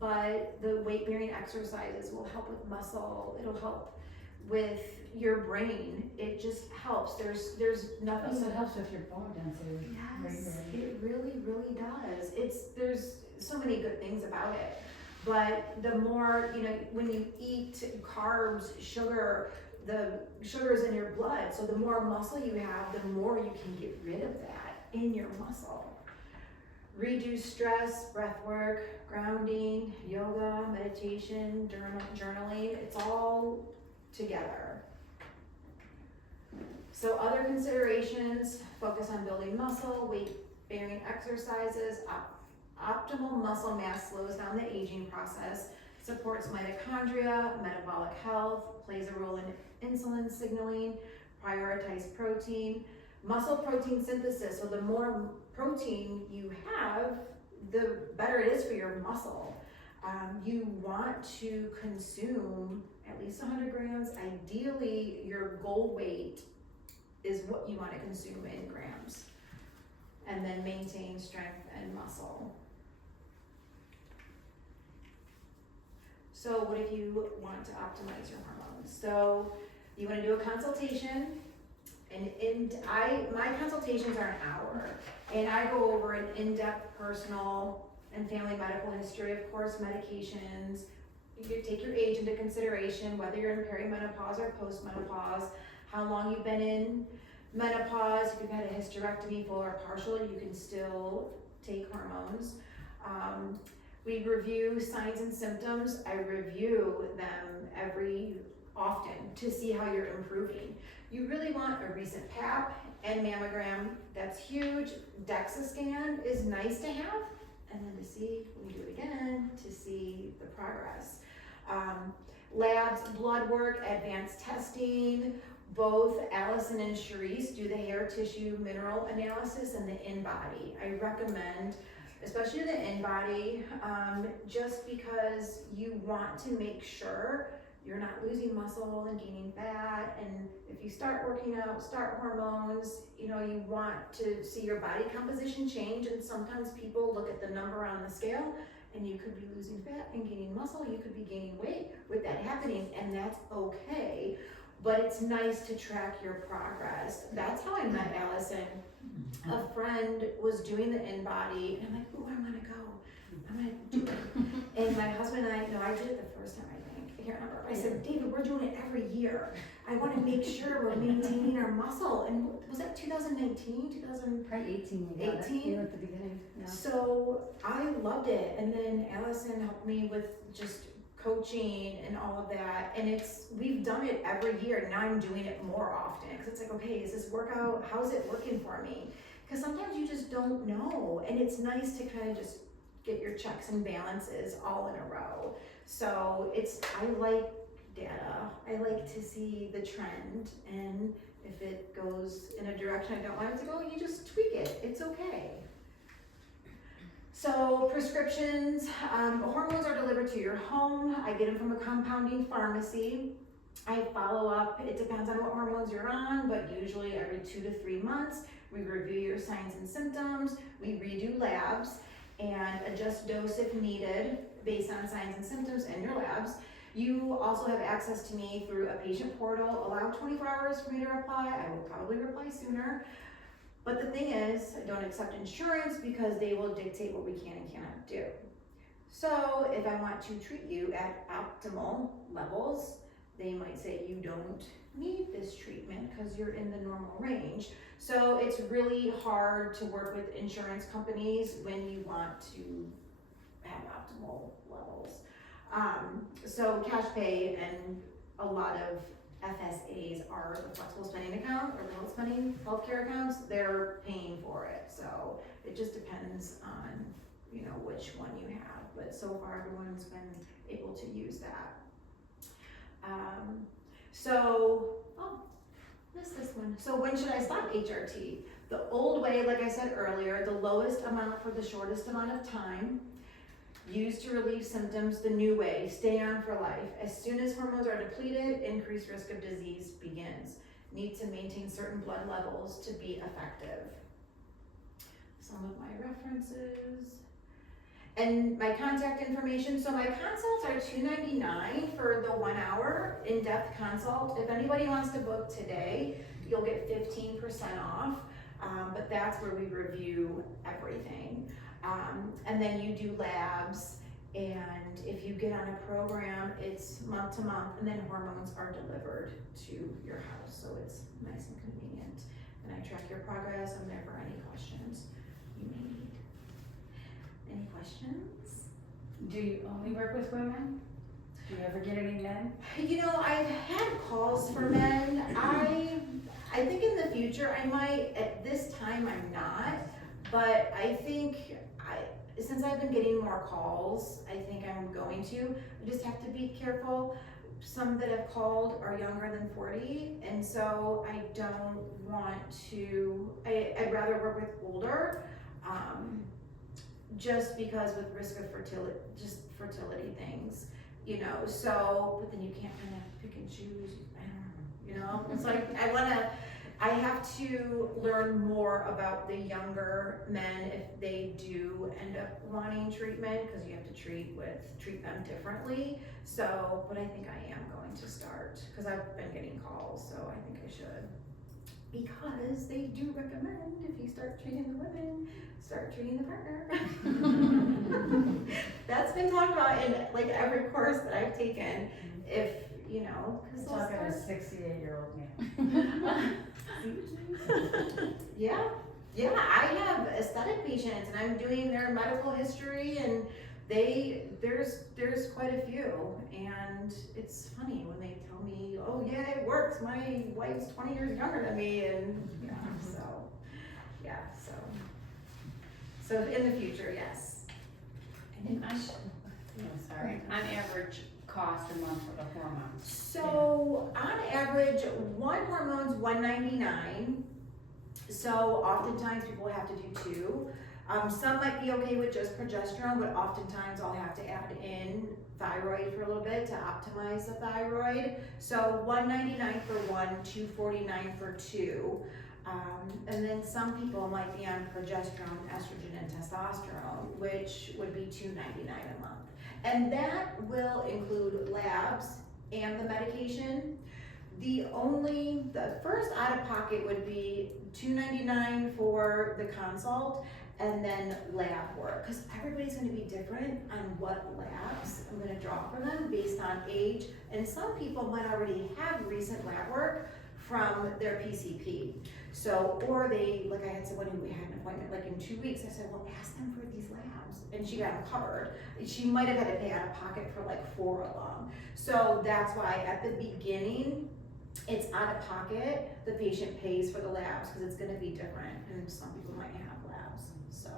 But the weight bearing exercises will help with muscle. It'll help with your brain. It just helps. There's nothing. Also helps with your bone density. Yes, it really, really does. There's so many good things about it. But the more, when you eat carbs, sugar, the sugar's in your blood. So the more muscle you have, the more you can get rid of that in your muscle. Reduce stress, breath work, grounding, yoga, meditation, journaling. It's all together. So other considerations, focus on building muscle, weight-bearing exercises, optimal muscle mass slows down the aging process, supports mitochondria, metabolic health, plays a role in insulin signaling, prioritize protein, muscle protein synthesis. So the more protein you have, the better it is for your muscle. You want to consume at least 100 grams. Ideally, your goal weight is what you want to consume in grams. And then maintain strength and muscle. So what if you want to optimize your hormones? So you want to do a consultation, and my consultations are an hour, and I go over an in-depth personal and family medical history, of course, medications. You take your age into consideration, whether you're in perimenopause or postmenopause, how long you've been in menopause. If you've had a hysterectomy, full or partial, you can still take hormones. We review signs and symptoms. I review them every often to see how you're improving. You really want a recent pap and mammogram. That's huge. DEXA scan is nice to have, and then to see, when you do it again, to see the progress. Labs, blood work, advanced testing. Both Allison and Sharice do the hair tissue mineral analysis and the in-body. I recommend, especially the in-body, just because you want to make sure you're not losing muscle and gaining fat. And if you start working out, start hormones, you want to see your body composition change. And sometimes people look at the number on the scale, and you could be losing fat and gaining muscle. You could be gaining weight with that happening, and that's okay. But it's nice to track your progress. That's how I met Allison. A friend was doing the in-body, and I'm like, oh, I'm gonna go. I'm gonna do it. And my husband and I did it the first time, I think. I can't remember. I said, David, we're doing it every year. I wanna make sure we're maintaining our muscle. And was that 2019, Probably 18 you got 18? it, you know, at the beginning, yeah. So I loved it. And then Allison helped me with just coaching and all of that, and we've done it every year. Now I'm doing it more often because it's like, okay, is this workout, how's it working for me? Because sometimes you just don't know, and it's nice to kind of just get your checks and balances all in a row. So I like data. I like to see the trend, and if it goes in a direction I don't want it to go, you just tweak it. It's okay. So prescriptions, hormones are delivered to your home. I get them from a compounding pharmacy. I follow up. It depends on what hormones you're on, but usually every 2 to 3 months, we review your signs and symptoms. We redo labs and adjust dose if needed based on signs and symptoms and your labs. You also have access to me through a patient portal. Allow 24 hours for me to reply. I will probably reply sooner. But the thing is, I don't accept insurance because they will dictate what we can and cannot do. So if I want to treat you at optimal levels, they might say you don't need this treatment because you're in the normal range. So it's really hard to work with insurance companies when you want to have optimal levels. So cash pay and a lot of FSAs are the flexible spending account or the healthcare accounts, they're paying for it. So it just depends on, you know, which one you have, but so far everyone's been able to use that. Missed this one. So when should I stop HRT? The old way, like I said earlier, the lowest amount for the shortest amount of time. Used to relieve symptoms. The new way, stay on for life. As soon as hormones are depleted, increased risk of disease begins. Need to maintain certain blood levels to be effective. Some of my references. And my contact information. So my consults are $2.99 for the 1 hour in-depth consult. If anybody wants to book today, you'll get 15% off. But that's where we review everything. And then you do labs, and if you get on a program, it's month to month, and then hormones are delivered to your house, so it's nice and convenient. And I track your progress. I'm there for any questions you may need. Any questions? Do you only work with women? Do you ever get any men? You know, I've had calls for men. I think in the future I might. At this time I'm not, but I think since I've been getting more calls, I think I'm going to. I just have to be careful. Some that have called are younger than 40, and so I don't want to. I'd rather work with older, just because with risk of fertility things, you know. So, but then you can't kind of pick and choose. I don't know, you know. It's like I have to learn more about the younger men if they do end up wanting treatment, because you have to treat them differently. So, but I think I am going to start, because I've been getting calls, so I think I should. Because they do recommend if you start treating the women, start treating the partner. That's been talked about in like every course that I've taken. If, you know, because Talking to a 68-year-old man. Yeah, I have aesthetic patients and I'm doing their medical history, and there's quite a few, and it's funny when they tell me, oh yeah, it works, my wife's 20 years younger than me, and so in the future, yes. On average cost a month for the hormones? So on average, one hormone's $199. So oftentimes people have to do two. Some might be okay with just progesterone, but oftentimes I'll have to add in thyroid for a little bit to optimize the thyroid. So $199 for one, $249 for two. And then some people might be on progesterone, estrogen, and testosterone, which would be $299 a month. And that will include labs and the medication. The first out of pocket would be $299 for the consult, and then lab work, because everybody's going to be different on what labs I'm going to draw for them based on age, and some people might already have recent lab work from their PCP. So, or they, like I had someone who had an appointment like in 2 weeks, I said, well, ask them for these labs, and she got them covered. She might have had to pay out of pocket for like 4 of them. So that's why at the beginning, it's out of pocket, the patient pays for the labs, because it's gonna be different, and some people might have labs, so.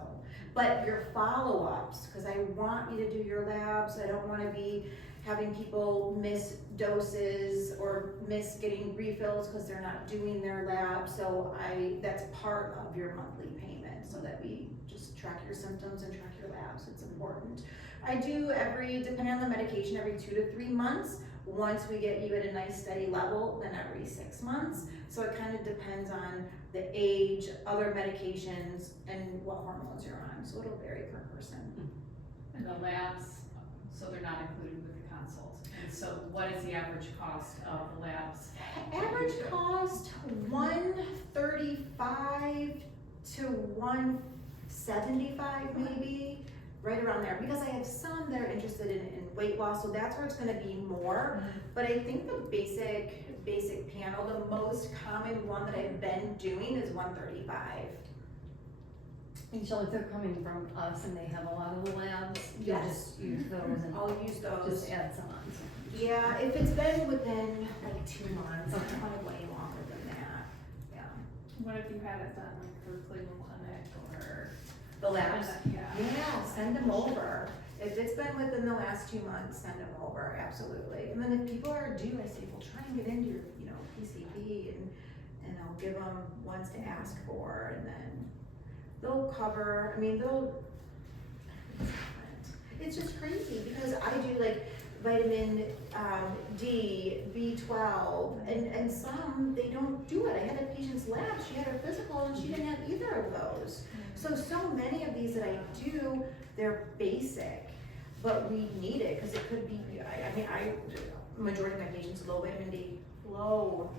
But your follow-ups, because I want you to do your labs, I don't wanna be having people miss doses or miss getting refills because they're not doing their lab, so that's part of your monthly payment, so that we just track your symptoms and track your labs, it's important. I do depending on the medication, every 2 to 3 months. Once we get you at a nice steady level, then every 6 months. So it kind of depends on the age, other medications, and what hormones you're on. So it'll vary per person. And the labs, so they're not included with the consults. And so what is the average cost of the labs? Average cost, $135 to $175 maybe, right around there. Because I have some that are interested in weight loss, so that's where it's gonna be more. But I think the basic panel, the most common one that I've been doing is 135. And Shelley, if they're coming from us and they have a lot of the labs, you'll Yes. just use those and I'll use those. just add some on. Yeah, if it's been within like 2 months, Okay. probably way longer than that, yeah. What if you had it done like through Cleveland Clinic or? The labs? Yeah. Yeah, send them over. If it's been within the last 2 months, send them over, absolutely. And then if people are due, I say, well, try and get into your, PCP and I'll give them ones to ask for, and then they'll cover, it's just crazy because I do like vitamin D, B12, and some, they don't do it. I had a patient's lab, she had her physical and she didn't have either of those. So many of these that I do, they're basic, but we need it because it could be, majority of my patients low vitamin D, low.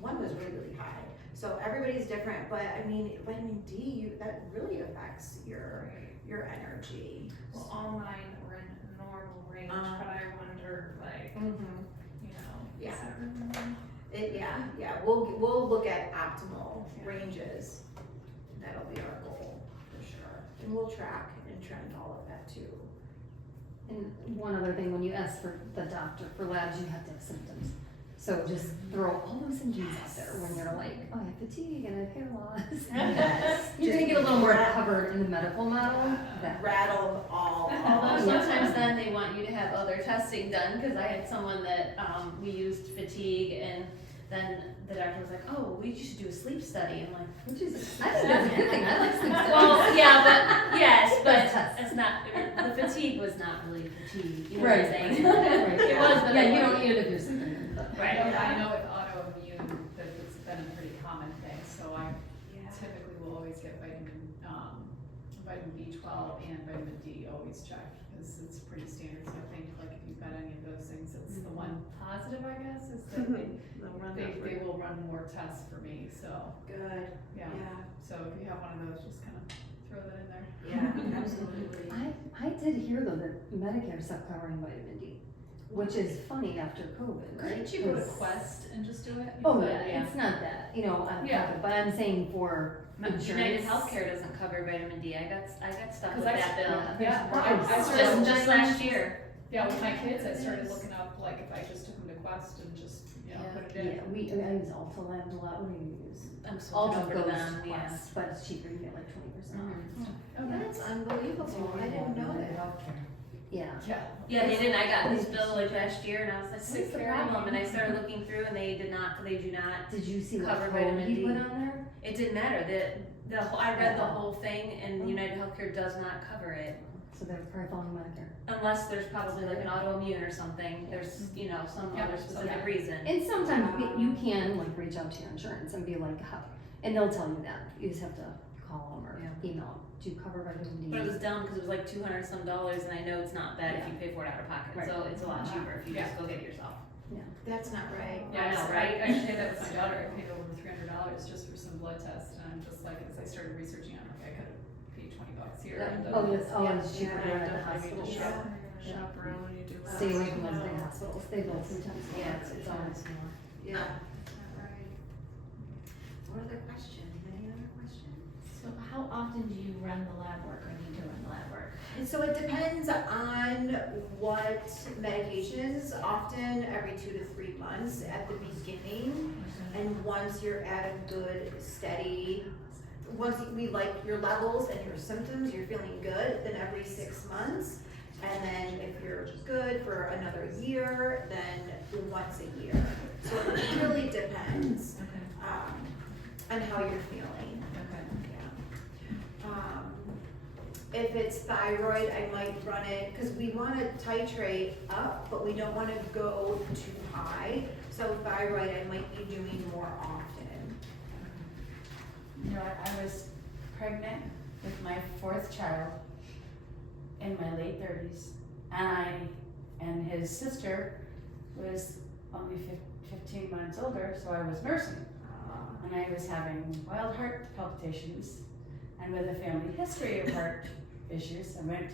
One was really, really high. So everybody's different, but vitamin D, that really affects your energy. Well, all mine were in normal range, but I wonder, like, Yeah. is that really? We'll look at optimal ranges. That'll be our goal for sure. And we'll track and trend all of that too. And one other thing, when you ask for the doctor for labs, you have to have symptoms. So just throw all those symptoms out there when you're like, oh, I have fatigue and I have hair loss. Yes. You're gonna get a little more covered in the medical model. Rattle all. Although sometimes then they want you to have other testing done, because I had someone that, we used fatigue, and then the doctor was like, oh, we should do a sleep study. I'm like, Which is, I think that's a good thing, I like sleep studies. well, yeah, but, yes, but Tests. it's not, the fatigue was not really fatigue, you know what Right. I'm saying? Right. It was, but Yeah, it you don't wasn't. need it if you're sleeping. But. Right. I know with autoimmune that it's been a pretty common thing, so I typically will always get vitamin B12 and vitamin D always checked, because it's pretty standard, so I think like if you've got any of those things, it's the one positive, I guess, is that they will run more tests for me, so, Good, yeah. So if you have one of those, just kind of throw that in there. yeah, absolutely. I did hear though that Medicare stopped covering vitamin D, which is funny after COVID, right? Couldn't you go to 'Cause- Quest and just do it? Oh, yeah, it's not that, Yeah. but I'm saying for United insurance. Healthcare doesn't cover vitamin D. I got stuck 'Cause with that bill. Yeah, I started Just last year. Yeah, with my kids, I started looking up, like, if I just took them to Quest and just, put it in. Yeah, I use Ulta Labs a lot, what do you use? I'm switching Ulta over goes to to them, yeah. Quest, but it's cheaper, you get like 20% off. Oh, That's unbelievable, I didn't know that. Yeah. Yeah. Yeah, they didn't. I got this bill like last year, and I was like, Sick what's the care. problem? And I started looking through, and they do not. Did you see what Cover code vitamin he D. put on there? It didn't matter. I read the whole thing, and United Healthcare does not cover it So they're probably following Medicare. unless there's probably like an autoimmune or something. There's some Yeah. other specific reason. And sometimes you can like reach out to your insurance and be like, and they'll tell you that. You just have to call them or email. Do you cover vitamin D? But it was dumb because it was like $200 some, and I know it's not bad if you pay for it out of pocket. Right. So it's a lot cheaper if you just go get it yourself. That's not right. I know, so right? I actually did that with my daughter. I paid over $300 just for some blood tests, and I'm just like, as I started researching, I'm like, I could have paid $20 here. And, It's cheaper yeah, at the definitely need to hospitals. shop around when you do that. Stay away from those big hospitals, they go sometimes. It's always more. Yeah. What other questions? Any other questions? So how often do you run the lab work, or are you doing lab work? And so it depends on what medication is, often every 2 to 3 months at the beginning. And once you're at a good, steady, once we like your levels and your symptoms, you're feeling good, then every 6 months. And then if you're good for another year, then once a year. So it really depends on how you're feeling. If it's thyroid, I might run it, because we want to titrate up, but we don't want to go too high. So thyroid, I might be doing more often. I was pregnant with my 4th child in my late 30s, and his sister was only 15 months older, so I was nursing. And I was having wild heart palpitations, and with a family history of heart issues, I went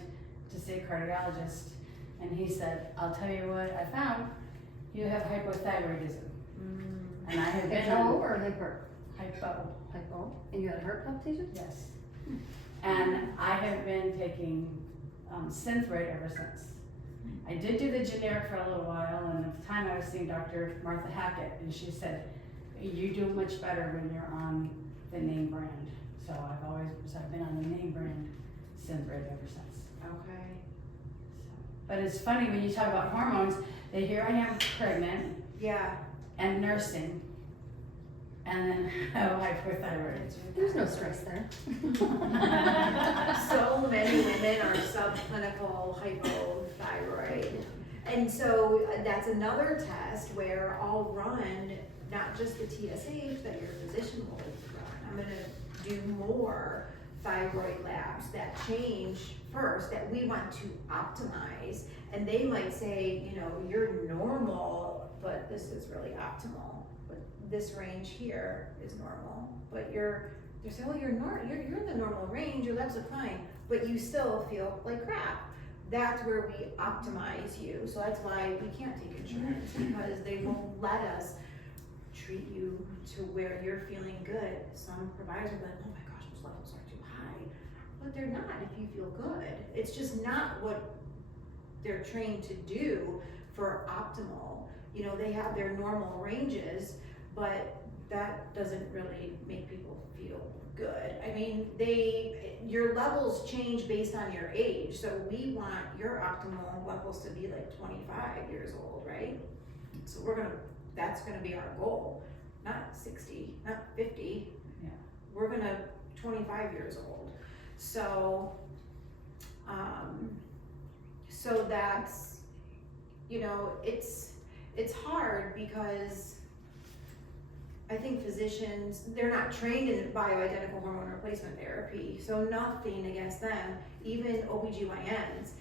to see a cardiologist, And he said, I'll tell you what I found, you have hypothyroidism. And I have been Hypo on or hyper? hypo, Hypo? And you had a heart palpitation? yes. And I have been taking Synthroid ever since. I did do the generic for a little while, and at the time I was seeing Dr. Martha Hackett, and she said, you do much better when you're on the name brand. So I've been on the name brand Synthroid ever since. Okay. But it's funny when you talk about hormones, that here I am pregnant Yeah. and nursing, and then hypothyroid. There's no stress there. So many women are subclinical hypothyroid. And so that's another test where I'll run not just the TSH that your physician will run. I'm gonna do more thyroid labs that change first, that we want to optimize. And they might say, you know, you're normal, but this is really optimal. But this range here is normal. But they say, well, you're in the normal range, your labs are fine, but you still feel like crap. That's where we optimize you. So that's why we can't take insurance, because they won't let us treat you to where you're feeling good. Some providers are like, oh my gosh, those levels are too high. But they're not if you feel good. It's just not what they're trained to do for optimal. You know, they have their normal ranges, but that doesn't really make people feel good. I mean, your levels change based on your age. So we want your optimal levels to be like 25 years old, right? So that's gonna be our goal, not 60, not 50. Yeah. We're gonna 25 years old. So, so that's, you know, it's hard because I think physicians, they're not trained in bioidentical hormone replacement therapy, so nothing against them. Even OBGYNs,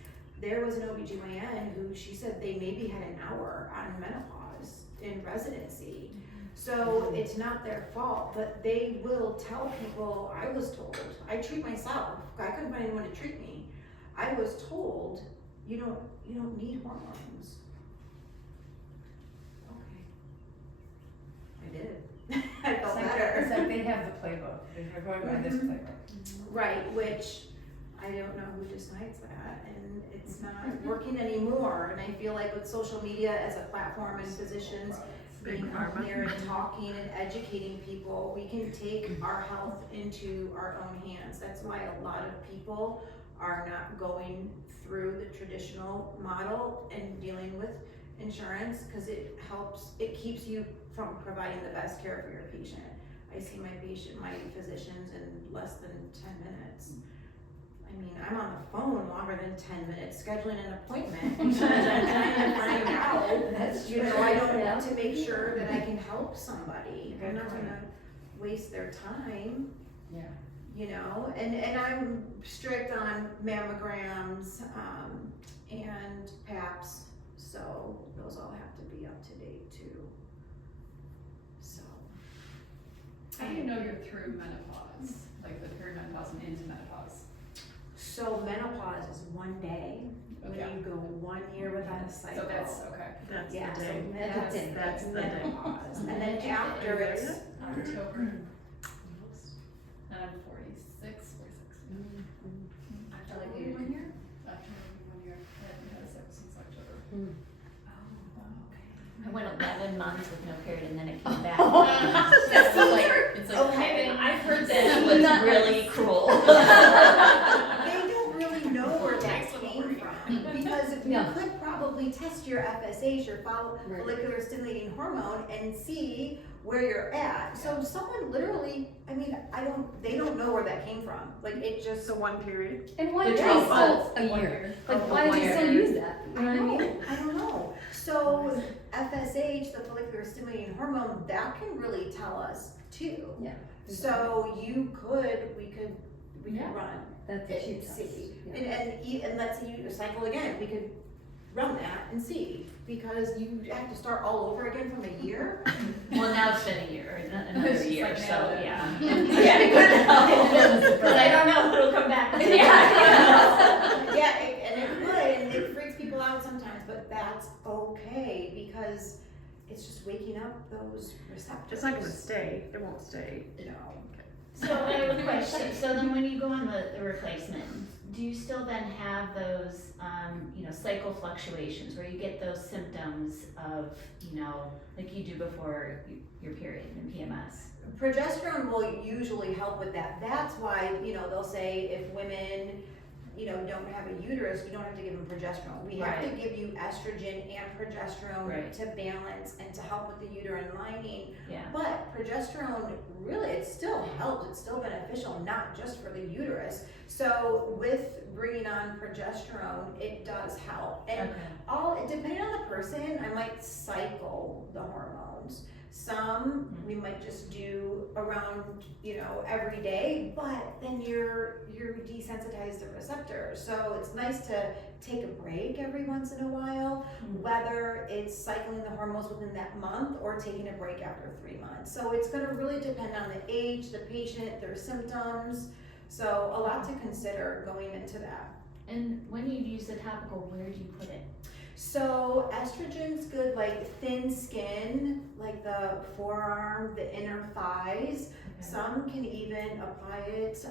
there was an OBGYN who she said they maybe had an hour on menopause in residency. So it's not their fault, but they will tell people, I was told, I treat myself, I couldn't find anyone to treat me. I was told, you don't need hormones. Okay. I did. I felt better. It's like they have the playbook, they're going by this playbook. Right, which I don't know who decides that, and it's not working anymore. And I feel like with social media as a platform and physicians being out there and talking and educating people, we can take our health into our own hands. That's why a lot of people are not going through the traditional model and dealing with insurance, because it keeps you from providing the best care for your patient. I see my physicians in less than 10 minutes. I mean, I'm on the phone longer than 10 minutes scheduling an appointment because I'm trying to find out. That's You know, true. I don't Yeah. want to make sure that I can help somebody. I'm not gonna waste their time. Yeah. You know, and I'm strict on mammograms, and PAPs, so those all have to be up to date too. So. How do you know you're through menopause, like the perimenopause and into menopause? So menopause is 1 day, when Okay. you go 1 year without a cycle. So that's, okay. That's Yeah, the so day. that's the day. menopause, and then after it's, October. And I'm 46. I feel like you. 1 year? After 1 year, I haven't had a cycle since October. Mm. I went 11 months with no period and then it came back. That's so like, true. it's like, Okay. I've heard that it was really cruel. they don't really know where that Thanks for the came worry. from, because you Yeah. could probably test your FSH, your Right. follicular stimulating hormone, and see where you're at. So someone literally, I mean, they don't know where that came from. Like, it just. So 1 period. And why The did you 12 still months. a 1 year? year. Like, Oh, why did 1 you year. still use that? You know what I mean? I don't know. So FSH, the follicular stimulating hormone, that can really tell us too. Yeah. So we could Yeah. run That's a and cheap test. see. Yeah. And let's say you cycle again, we could run that and see, because you have to start all over again from a year. Well, now it's been a year, another It's just year, like so nailed it. yeah. Yeah, good know. But I don't know if it'll come back. Yeah, and it would, and it freaks people out out sometimes, but that's okay because it's just waking up those receptors. It's not gonna stay, it won't stay. No. So I have a question, so then when you go on the replacement, do you still then have those, cycle fluctuations where you get those symptoms of, like you do before your period in PMS? Progesterone will usually help with that. That's why, they'll say if women, don't have a uterus, you don't have to give them progesterone. We have to give you estrogen and progesterone to balance and to help with the uterine lining. Yeah. But progesterone, really, it still helps. It's still beneficial, not just for the uterus. So with bringing on progesterone, it does help. And depending on the person, I might cycle the hormones. Some we might just do around, every day, but then you're desensitized to receptors. So it's nice to take a break every once in a while, whether it's cycling the hormones within that month or taking a break after 3 months. So it's gonna really depend on the age, the patient, their symptoms. So a lot to consider going into that. And when you use the topical, where do you put it? So estrogen's good, like thin skin, like the forearm, the inner thighs. Some can even apply it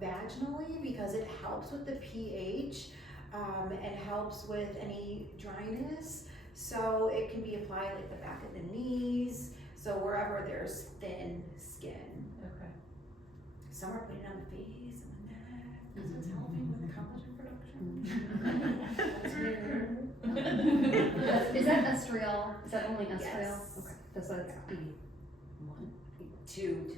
vaginally because it helps with the pH and helps with any dryness. So it can be applied like the back of the knees, so wherever there's thin skin. Okay. Some are putting it on the face and the neck because it's helping with collagen production. That's weird. Is that estriol? Is that only estriol? Yes. Okay, that's what it's B1. Two.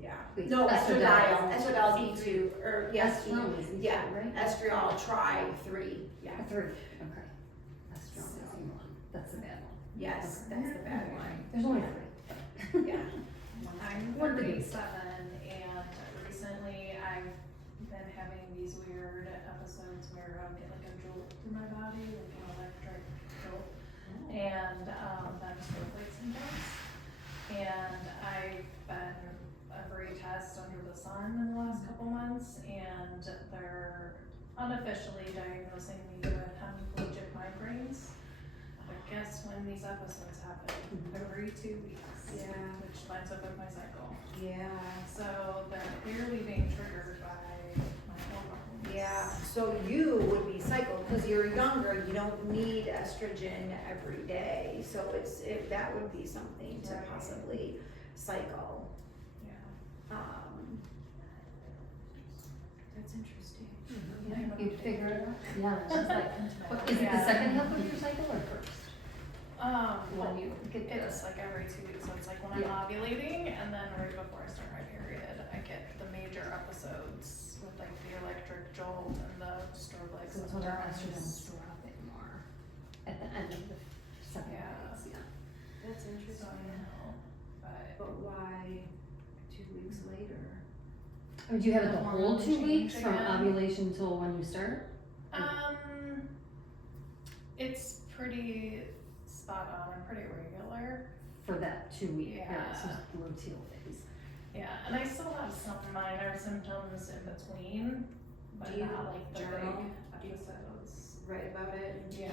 Yeah. Wait, No, estradiol. estradiol is E2, or yes, Estriol is E2, yeah, right? estriol, try 3, yeah. 3, okay. Estriol is E1, that's the bad one. Yes, that's the bad one. There's only Yeah. 3. Yeah. I'm What the 37 and recently I've been having these weird episodes where I'll get like a jolt through my body, like an electric jolt, and then snowflake symptoms. And I've been every test under the sun in the last couple months, and they're unofficially diagnosing me with hemiplegic migraines. But guess when these episodes happen? Every 2 weeks. Yeah. Which lines up with my cycle. Yeah. So they're clearly being triggered by my hormones. Yeah, so you would be cycled, because you're younger, you don't need estrogen every day, so that would be something to possibly cycle. Yeah. That's interesting. You'd figure it out? Yeah, she's like, What, is it the second half of your cycle or first? Well, you get it's like every 2 weeks, so it's like when I'm ovulating, and then right before I start my period, I get the major episodes with like the electric jolt and the strobe like So it's when our estrogens drop it more at the end of the second Yeah. phase, yeah. That's So interesting. I know, But why 2 weeks later? Would you have it The the whole hormone 2 weeks change from again. ovulation till when you start? it's pretty spot on and pretty regular. For that 2 week period, so Yeah. it's the luteal phase. Yeah, and I still have some minor symptoms in between, but Do you not like the journal? big episodes. Write about it? Yeah,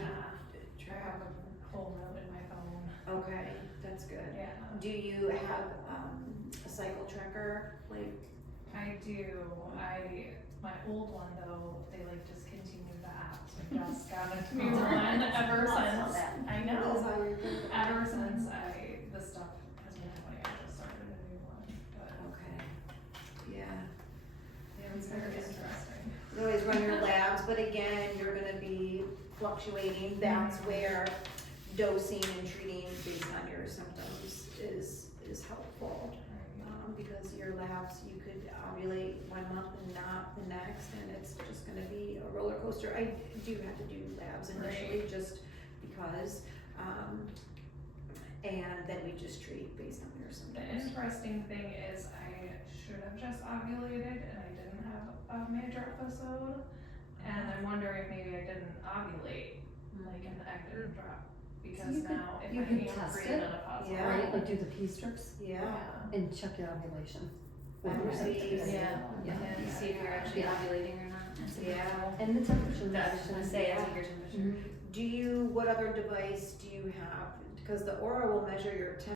I have a whole note in my phone. Okay, that's good. Yeah, Do you have a cycle tracker, like? I do. My old one though, they like discontinued the app, so I just got a new one ever since. I know. Ever since the stuff has been happening, I just started a new one, but Okay, yeah. it's very interesting. You always run your labs, but again, you're gonna be fluctuating, that's where dosing and treating based on your symptoms is helpful. Because your labs, you could ovulate 1 month and not the next, and it's just gonna be a roller coaster. I do have to do labs initially, just because, and then we just treat based on your The symptoms. interesting thing is I should have just ovulated and I didn't have a major episode. And I'm wondering if maybe I didn't ovulate, like an egg didn't drop. Because you could- now if you I could am test it, premenopausal. Yeah. Right, like do the pee strips Yeah. and check your ovulation. That would be- Yeah, Yeah. and see if you're actually Yeah. ovulating or not. Yeah. And the temperature. That's what I was gonna say, yeah. take your temperature. what other device do you have? Because the Aura will measure your temperature